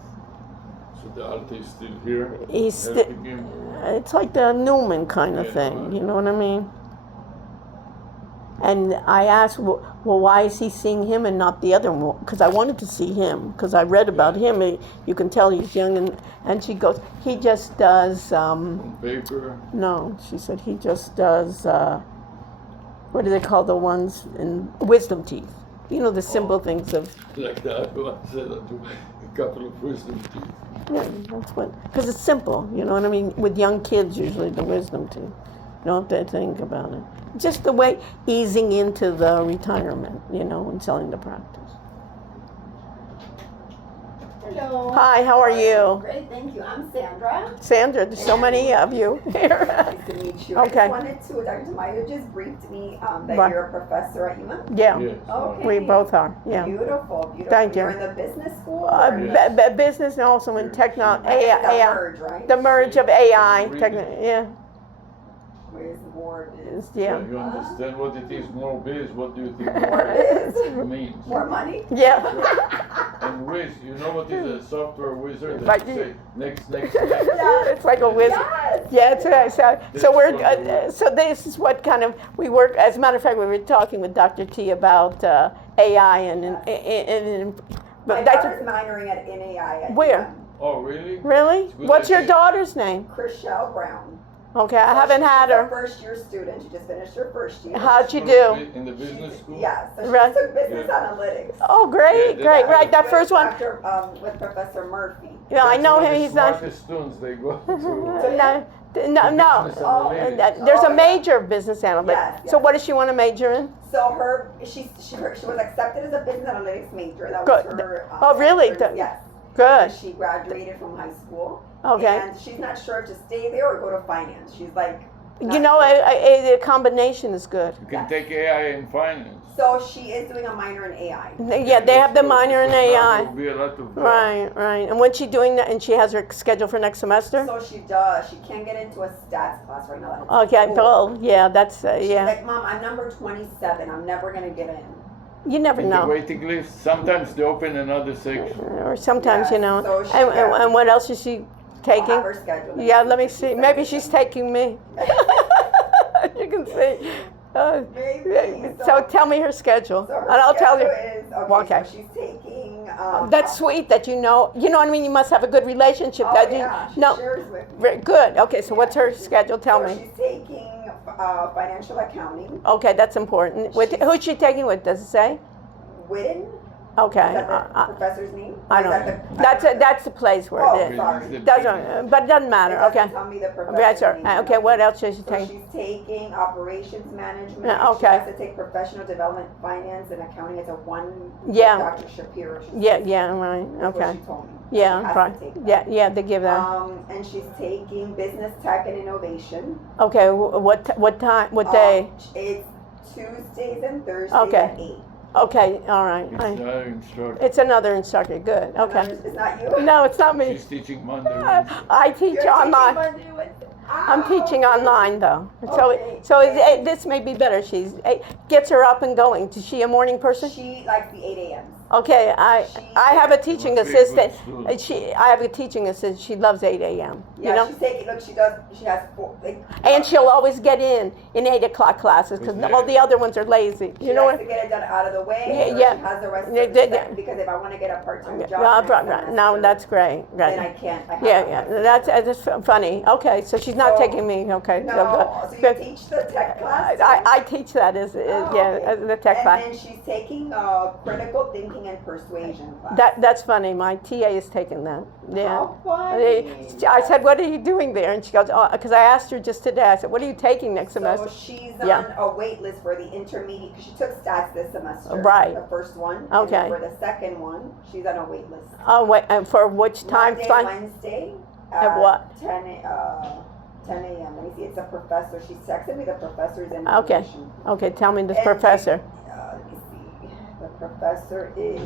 So the Alta is still here. He's Helping him. It's like the Newman kind of Yeah, thing, right. you know what I mean? And I asked, well, why is he seeing him and not the other one? Because I wanted to see him, because I read about him. You can tell he's young, and she goes, he just does, On paper. no, she said he just does, what do they call the ones in wisdom teeth? You know, the simple things of, Like that one said, I do a couple of wisdom teeth. yeah, that's what, because it's simple, you know what I mean? With young kids, usually the wisdom teeth. You don't have to think about it. Just the way easing into the retirement, you know, and selling the practice. Hello. Hi, how are you? Great, thank you. I'm Sandra. Sandra, there's so many of you here. Nice to meet you. Okay. I just wanted to, Dr. Tamayo just briefed me that Right. you're a professor at UMA. Yeah, Yes. Okay. we both are, yeah. Beautiful, beautiful. Thank you. You're in the business school? or- Business and also in technology, I guess the AI, merge, right? the merge of AI, Reading. yeah, Where's more biz? yeah. You understand what it is? More biz. What do you think More more biz? biz means? More money? Yeah. And whiz, you know what is a software wizard? That Right. you say next. It's like a wizard. Yes. Yeah, it's right. So we're That's what so this is what kind of we work. As a matter of fact, we were talking with Dr. T about AI and My but that's daughter's minoring in AI at Where? UM. Oh, really? really. It's good What's your idea. daughter's name? Chriselle Brown. Okay, I So haven't she's had a her. first year student. She just finished her first year. How'd you do? In the business school? Yeah, so she Right. took business Yeah. analytics. Oh, great, Yeah, great, that's- right. That With first one. With Professor Murphy. Yeah, I That's know one of him. the He's not. smartest students they go to. No. Business Oh, analytics. There's a yeah. major of business analytics. Yes, So yes. what does she want to major in? So she was accepted as a business analytics major. That Good. was her. Oh, really? entrance, yes. Good. She graduated from high school. Okay. And she's not sure if to stay there or go to finance. She's like. You know, a combination is good. You can Yes. take AI in finance. So she is doing a minor in AI. Yeah, they have the minor in Because now AI. There will be a lot of jobs. Right. And when's she doing that? And she has her schedule for next semester? So she does. She can't get into a stats class right now. That's Okay, cool. well, yeah, that's, She's yeah. like, Mom, I'm number 27. I'm never gonna get in. You never in the know. waiting list. Sometimes they open another section. Or sometimes, Yeah, you know. so she- And what else is she I'll taking? have her schedule. Yeah, let me see. Maybe she's taking me. You can see. Maybe. So tell me her schedule, So her and I'll tell you. schedule is, Okay. so she's taking. That's sweet that you know what I mean. You must have a good relationship. Oh, that yeah, you she no, shares with me. very good. Okay, so what's her schedule? Tell So me. she's taking financial accounting. Okay, that's important. With who's she taking with? Does it say? Witten? Okay. Is that the professor's name? I Or is don't. that That's the place where Oh, it is. sorry. Doesn't, but it doesn't matter. It doesn't Okay. tell me the That's professor's her. name. Okay, what else is she So taking? she's taking operations management. Yeah, She okay. has to take professional development, finance, and accounting. It's a one. Yeah. Dr. Shapiro. She Yeah, says. yeah, right. That's what Okay. she told me. Yeah, She has right. to take that. Yeah, yeah, they give that. And she's taking business tech and innovation. Okay, what time? What day? It's Tuesdays and Thursdays Okay. at 8. Okay, all right. It's another instructor. It's another instructor. Good. Okay. It's not you? No, it's not me. She's teaching Monday. Wednesday. I teach You're online. teaching Monday, Wednesday. I'm Ah, teaching okay. online though, Okay. so this may be better. She's gets her up and going. Is she a morning person? She likes the 8 a.m. Okay, I have a teaching Must be a good assistant. student. I have a teaching assistant. She loves 8 a.m. Yeah, You know, she's taking, look, she has 4, like, and she'll always get in 8 o'clock classes because Yeah. all the other ones are lazy. she You know likes what? to get it done out of the way. Yeah, so yeah. She has the rest of Yeah, the yeah, second, yeah. because if I want to get a part-time Yeah, job right, next right. No, semester, that's great. then I Right. can't. I have Yeah, yeah. That's funny. Okay, so she's not So- taking me. Okay, No, so so you good. teach the tech class? I teach that as Oh, yeah, okay. as the tech class. And then she's taking critical thinking and persuasion class. That's funny. My TA is taking that. Yeah. How funny. I said, "What are you doing there?" And she goes, "Oh," because I asked her just today. I said, "What are you taking next semester?" So she's Yeah. on a wait list for the intermediate, because she took stats this semester. Right. The first one. Okay. And for the second one, she's on a wait list. Oh wait, and for which time? Monday, Fine. Wednesday. At what? 10 a.m. Let me see. It's a professor. She's texted me the professor's Okay. information. Okay, tell me the And professor. Let me see. The professor is.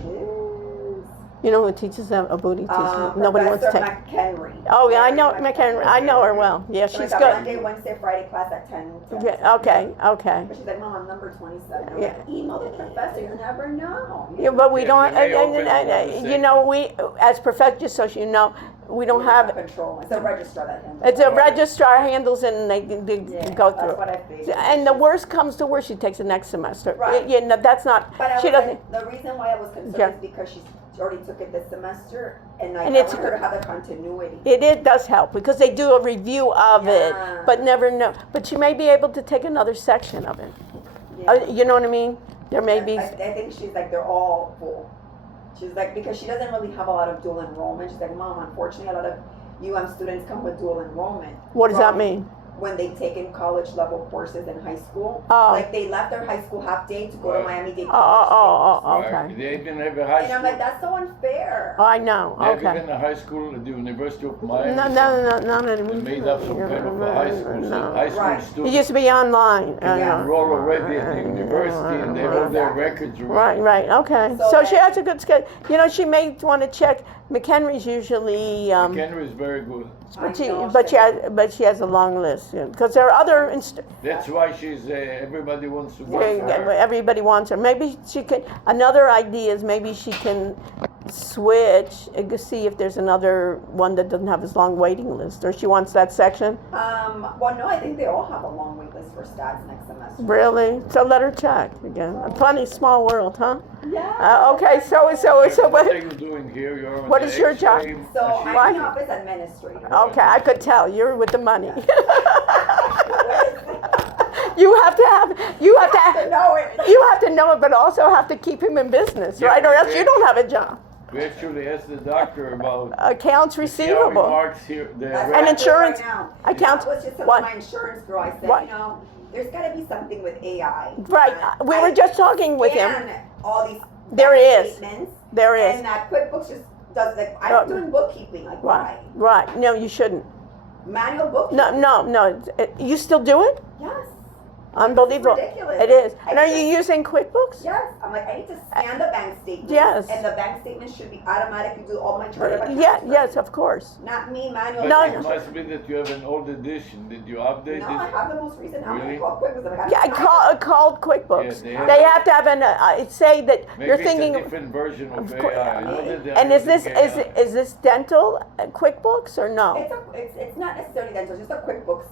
You know who teaches a booty teacher? Nobody wants to Professor take. McHenry. Oh yeah, I know Mary McHenry. I know her well. Yeah, So she's it's a good. Monday, Wednesday, Friday class at 10. Yeah, okay, okay. But she's like, Mom, I'm number 27. I'm Yeah. like, email the professor. You never know. Yeah, but we Yeah, don't. they may open another You section. know, we as professors, just so you know, we don't have. control. It's a registrar that handles It's a it. registrar handles it, and they Yeah, go that's through. what it. I figured. And the worst comes to worst, she takes the next semester. Right. You know, that's not. But I She was doesn't. like, the reason why I was concerned Yeah. is because she already took it this semester, and like, And I it's want her to have the continuity. It does help because they do a review of it, Yeah. but never know. But she may be able to take another section of it. Yeah. You know what I mean? There may be. I think she's like, they're all full. She's like, because she doesn't really have a lot of dual enrollment. She's like, Mom, unfortunately, a lot of students come with dual enrollment. What does that from mean? When they've taken college level courses in high school. Oh. Like they left their high school half day to go to Right. Miami-Dade. Oh, Right. okay. They even have a high And school. I'm like, that's so unfair. Oh, I know. They have Okay. even a high school at the University of Miami. No. They made up some kind of a high school. So high school Right. It students used to be online. can Yeah. enroll already at the university and they hold their records Right, already. right, okay. So So she then- has a good schedule. You know, she may want to check. McHenry's usually, McHenry is very good. I know but she has a long list because there are other. That's why she's. Everybody wants to work for her. Everybody wants her. Maybe she can. Another idea is maybe she can switch. See if there's another one that doesn't have as long waiting list, or she wants that section. Well, no, I think they all have a long wait list for stats next semester. Really? So let her check again. A funny small world, huh? Yeah. Okay. So What what? are you doing here? You're on What the is your job? X-ray So machine? I'm Why? the office administrator. Okay, I could tell you're with the money. What is it? You have to know it. you have to know it, but also have to keep him in business, Yeah, right? Or else yeah. you don't have a job. We actually asked the doctor about Accounts see how he receivable. marks here. The That's And what I'm doing insurance- right now. accounts- I was just telling what? my insurance girl, I said, What? you know, there's got to be something with AI. Right. We were just talking with him. And all these There bank is. statements, There is. And that QuickBooks just does, like, I'm doing bookkeeping. Like, Right. why? Right. No, you shouldn't. Manual bookkeeping. No. You still do it? Yes. Unbelievable. Ridiculous. It is. I And are you just- using QuickBooks? Yes, I'm like, I need to scan the bank statement. Yes. And the bank statement should be automatically do all my chart of accounts. Yeah, yes, of course. Not me manually. But No, it no. must be that you have an old edition. Did you update No, I it? have the most recent. I'm Really? gonna call QuickBooks. Yeah, called QuickBooks. Yeah, They have to have say that Maybe you're it's thinking. a different version of Of course, AI. I know that they are And is using this AI. is this dental QuickBooks or no? It's not necessarily dental, it's just a QuickBooks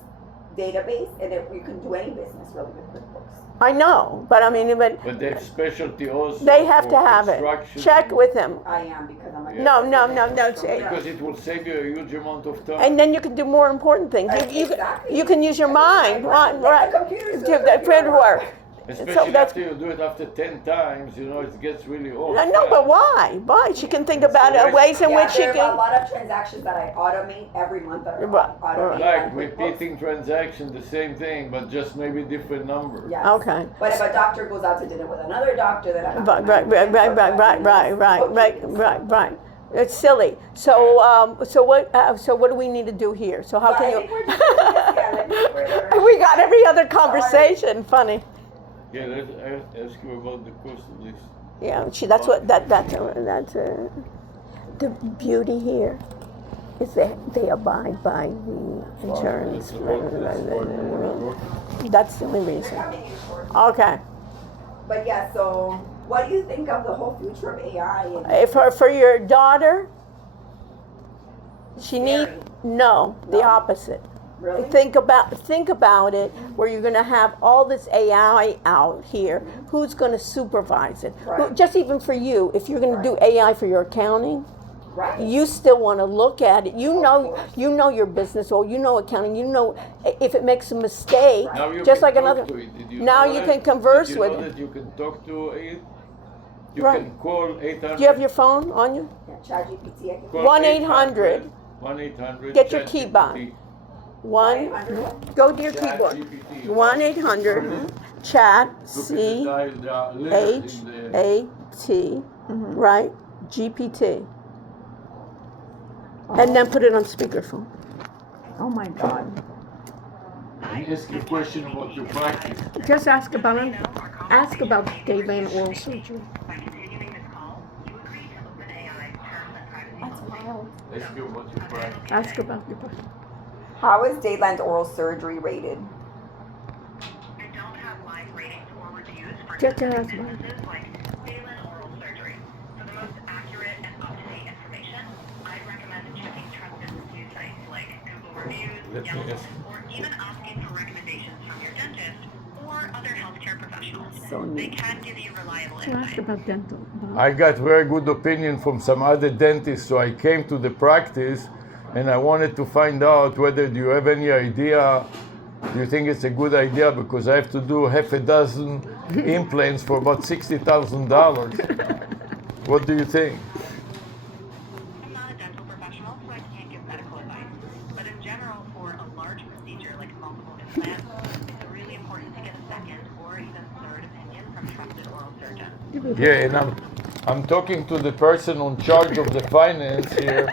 database, and you can do any business really with QuickBooks. I know, but I mean, But they have specialty also. they have for to have it. construction. Check with him. I am because I'm like. No, no, no, no. Because it will save you a huge amount of time. And then you can do more important things. Exactly. You can use your mind, right? Like the computers do To the that print computer work. Especially So that's- after you do it after 10 times, you know, it gets really old. No, but why? Why? She can think about Right. ways in which she there's a can. lot of transactions that I automate every month that are Right. automated Like on QuickBooks. repeating transactions, the same thing, but just maybe different number. Yes. Okay. But if a doctor goes out to dinner with another doctor, then I have to Right, right. It's silly. So, so what do we need to do here? So how I can think we're you? just doing this, yeah, like further. We got every other conversation. Funny. Yeah, let's ask you about the cost of this. Yeah, that's the beauty here is that they abide by the insurance. That's the only reason. Coming in short. Okay. But yeah, so what do you think of the whole future of AI? And For your daughter, she need Scary. no, the No? opposite. really? Think about it, where you're going to have all this AI out here. Who's going to supervise it? Right. Just even for you, if you're going to do AI for your accounting, Right. you still want to look at it. You course. know your business, or you know accounting. You know if it makes a mistake, Now you just can like talk another. to it. Did you Now know you that? can converse Did you with know it. that you can talk to it? You Right. can call 800. Do you have your phone on you? Yeah, ChatGPT, I can. Call 1-800. 1-800. Get your ChatGPT. keyboard. One. 1-800. Go to your keyboard. ChatGPT. 1-800 chat Look at C the letters H in the- A T right GPT, and then put it on speakerphone. Oh my God. And ask you a question about your practice. Just ask about Dayland oral surgery. That's wild. Ask you about your practice. Ask about the. How is Dayland oral surgery rated? I don't have live ratings or reviews for Just different ask about businesses like Dayland Oral Surgery. For the most accurate and up-to-date information, I'd recommend checking trusted review sites like Google Reviews, Let me Yelp, ask. or even asking for recommendations from your dentist or other healthcare professionals. So They neat. can give you reliable To ask insight. about dental. I got very good opinion from some other dentists, so I came to the practice and I wanted to find out whether do you have any idea, do you think it's a good idea, because I have to do half a dozen implants for about $60,000. What do you think? I'm not a dental professional, so I can't give medical advice. But in general, for a large procedure like multiple implants, it's really important to get a second or even third opinion from trusted oral surgeons. Yeah, and I'm talking to the person in charge of the finance here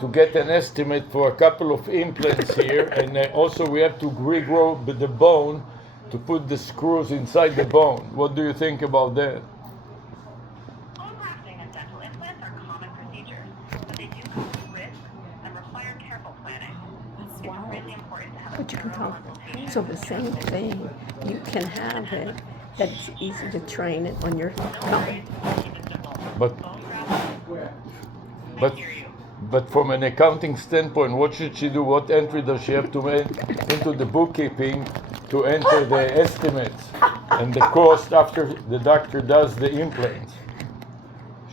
to get an estimate for a couple of implants here, and also we have to regrow the bone to put the screws inside the bone. What do you think about that? Bone grafting and dental implants are common procedures, but they do come with risks and require careful planning. It's really important to have But you can a tell. thorough consultation. So the same thing, you can have it. That it's easy to train it on your company. Keep it simple. But Bone grafting. but I hear you. but from an accounting standpoint, what should she do? What entry does she have to make into the bookkeeping to enter the estimates and the cost after the doctor does the implants?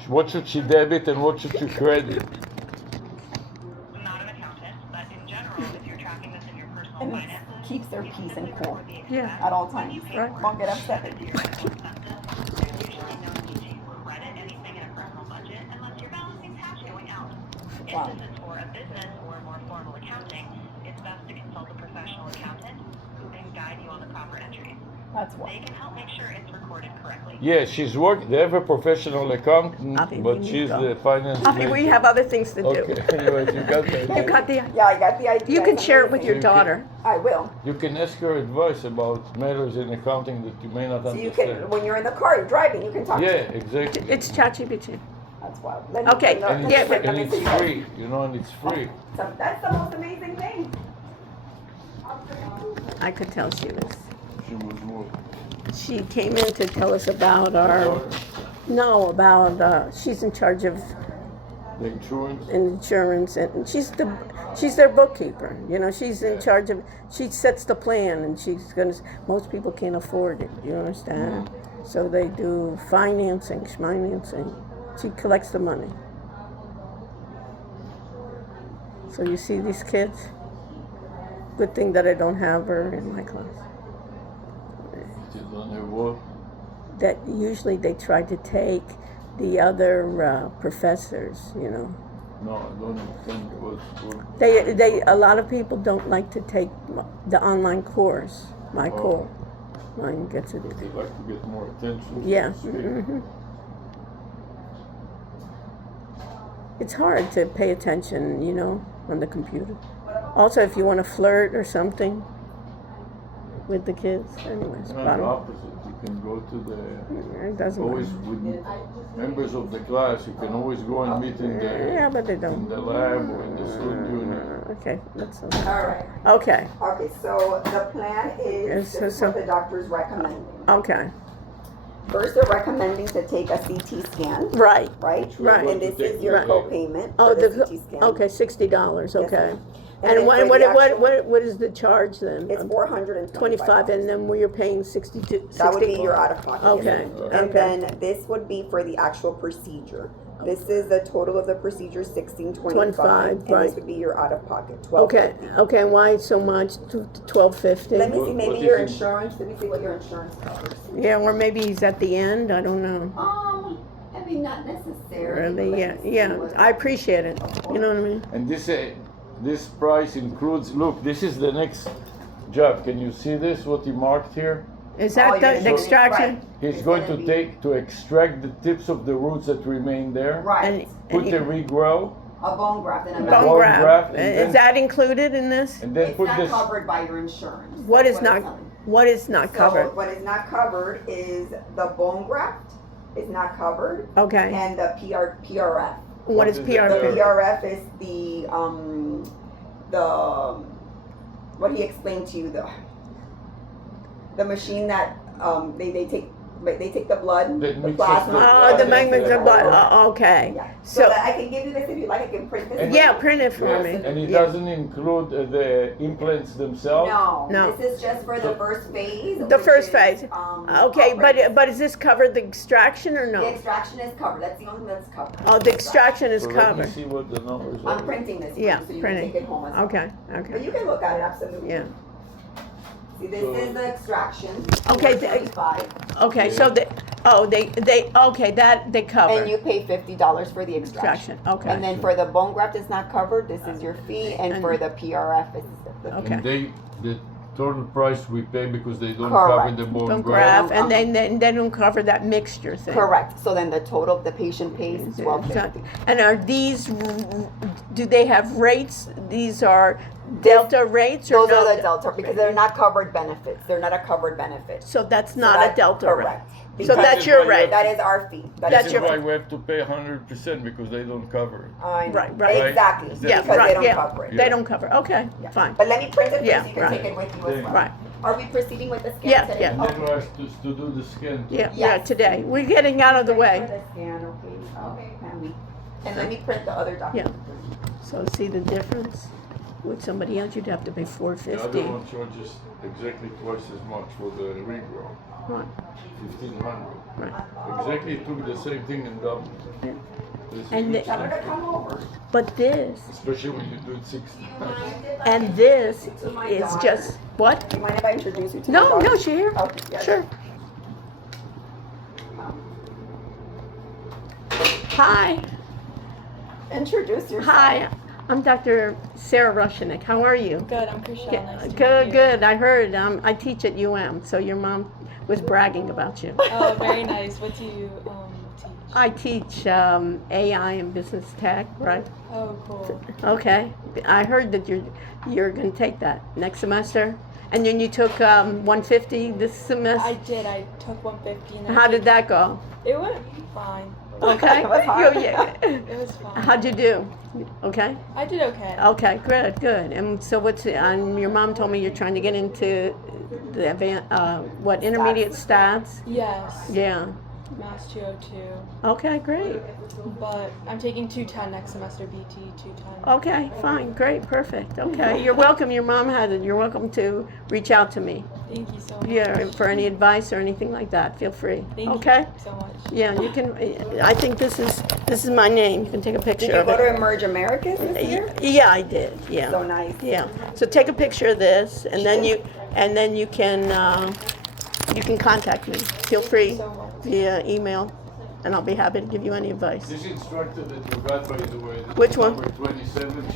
What should she debit and what should she credit? I'm not an accountant, but in general, if you're tracking this in your personal And finances, keeps their peace and cool Yeah. at all times. Right. Won't get upset. there's usually no need to credit anything in a personal budget unless you're balancing cash going out. If Wow. this is for a business or more formal accounting, it's best to consult a professional accountant who can guide you on the proper entries. That's why. They can help make sure it's recorded correctly. Yeah, she's working. They have a professional accountant, Avi, we but need she's to go. the finance. Avi, we major. have other things to do. Okay, anyway, you got the You idea. got the. Yeah, I got the idea. You can It's share it with amazing. your daughter. I will. You can ask her advice about matters in accounting that you may not So you understand. can, when you're in the car, you're driving, you can talk Yeah, to her. exactly. It's ChatGPT. That's wild. Let me- Okay, let me- And yeah, it's, but- and let me it's see you guys. free, you know, and it's free. So that's the most amazing thing. I could tell she was. She was more. She came in to tell us about our. No, about she's in charge of The insurance. insurance, and she's their bookkeeper. You know, she's in charge of. She sets the plan, and she's gonna. Most people can't afford it. You understand? So they do financing, schminancing. She collects the money. So you see these kids. Good thing that I don't have her in my class. She's on her work. That usually they try to take the other professors. You know. No, I don't think it was good. A lot of people don't like to take the online course. My course, mine gets it. They like to get more attention. Yeah. so to speak. hmm It's hard to pay attention, you know, on the computer. Also, if you want to flirt or something with the kids, anyways, Not the bottom. opposite. You can go to the. It doesn't Always matter. with members of the class, you can always go and meet in the. Yeah, but they In don't. the lab or in the studio. Okay, that's All right. okay. Okay, so the plan is, Yes, this is so- what the doctor's recommending. Okay, First, they're recommending to take a CT scan, right. right? Right. And this is your Right. co-payment Oh, for the CT scan. okay, $60. Yes, Okay. ma'am. And then what for the what actual- what is the charge then? It's 25, and then you're paying 62. That would be 60. your out-of-pocket. Okay, And okay. then this would be for the actual procedure. This is the total of the procedure, 1625, 25, and right. this would be your out-of-pocket, Okay, 1250. okay. And why so much? 1250. Let me see, What maybe is your it? insurance. Let me see what your insurance covers. Yeah, or maybe he's at the end. I don't know. I mean, not necessarily. Really? Yeah. I appreciate it. You know what I mean? And this price includes. Look, this is the next job. Can you see this? What he marked here? Is that you're gonna the extraction? right. He's It's going gonna to be- to extract the tips of the roots that remain there. Right. Put he- the regrow, A bone graft and a Bone bone graft, graft. and Is then- that included in this? and then It's put not this. covered by your insurance. What That's is not? it's telling. What is not So covered? what is not covered is the bone graft is not covered, Okay. and the PRF. What is What is The it? PRP? PRF is the what he explained to you, the machine that they take the blood, That the mixes plasma. the Oh, the blood magnets of blood. and Oh, okay. Yeah. So, So, that I can give you this if you like. I can print this. And- yeah, print it for Yes, me. and it Yeah. doesn't include the implants themselves. No, No. this is just for the So- first phase. The which first is, phase. Okay, outbreaks. but is this covered the extraction or The no? extraction is covered. That's the only thing that's covered. Oh, the extraction is So let me covered. see what the numbers are. I'm printing this for Yeah, you so you printing. can take it home as well. Okay, But okay. you can look at it, absolutely. Yeah. See, this So- is the extraction. Okay, 425, Okay, so they okay, that they cover. and you pay $50 for the extraction. Extraction, okay. And then for the bone graft is not covered, this is your fee, and And- for the PRF is the fee. Okay. And the total price we pay because they don't Correct. cover the bone Bone graft. graft, and then they don't cover that mixture thing. Correct. So then the total the patient pays is $1250. And are these, do they have rates? These are Delta rates or Those no? are the Delta because they're not covered benefits. They're not a covered benefit. So that's So not a that's Delta rate. correct. So Because that's your rate. that is our fee. That's This is your- why we have to pay 100% because they don't cover it. I know. Right. Exactly. Right. Yeah, Because they right, don't yeah. cover it. They don't cover, okay, Yeah. fine. But let me print it Yeah, so you can right. take it with you as well. Right, Are we proceeding with the scan Yeah, today? yeah. And then Okay. we have to do the scan. too. yeah, Yes. yeah, today. We're getting out of the Ready way. for the scan, okay, Pammy. And let me print the other document. So see the difference? With somebody else, you'd have to pay The other $450. one charges exactly twice as much for the regrow, Right, 1,500. right. Exactly took the same thing and double. Yeah. This is And good the- I'm gonna stuff. come over. But this, Especially when you do it 6 times. and this To my is daughter. just, what? Do you mind if I introduce you to my No, daughter? no, she here. Okay, yeah. Sure. Hi, Introduce yourself. hi. I'm Dr. Sarah Rushinik. How are you? Good, I'm Chriselle. Nice to meet Good, you. good. I heard. I teach at UM. So your mom was bragging about you. Oh, very nice. What do you teach? I teach AI and business tech, right? Oh, cool. Okay. I heard that you're going to take that next semester, and then you took 150 this semester. I did. I took 150. And How did that go? It went fine. Okay. It was hard. It was fine. How'd you do? Okay. I did okay. Okay. Good. And so your mom told me you're trying to get into the intermediate stats? Yes. Yeah. Mass 202. Okay. Great. But I'm taking 210 next semester, BT 210. Okay, fine, great, perfect. Okay, you're welcome. Your mom had it. You're welcome to reach out to me. Thank you so much. Yeah, for any advice or anything like that. Feel free. Thank okay. you so much. Yeah, you can. I think this is my name. You can take a picture Did you of go it. to Emerge Americas this year? Yeah, I did. Yeah. So nice. Yeah. So take a picture of this, and then you can contact me. Feel free So much. via email, and I'll be happy to give you any advice. This instructor that you got, by the way, Which one? number 27.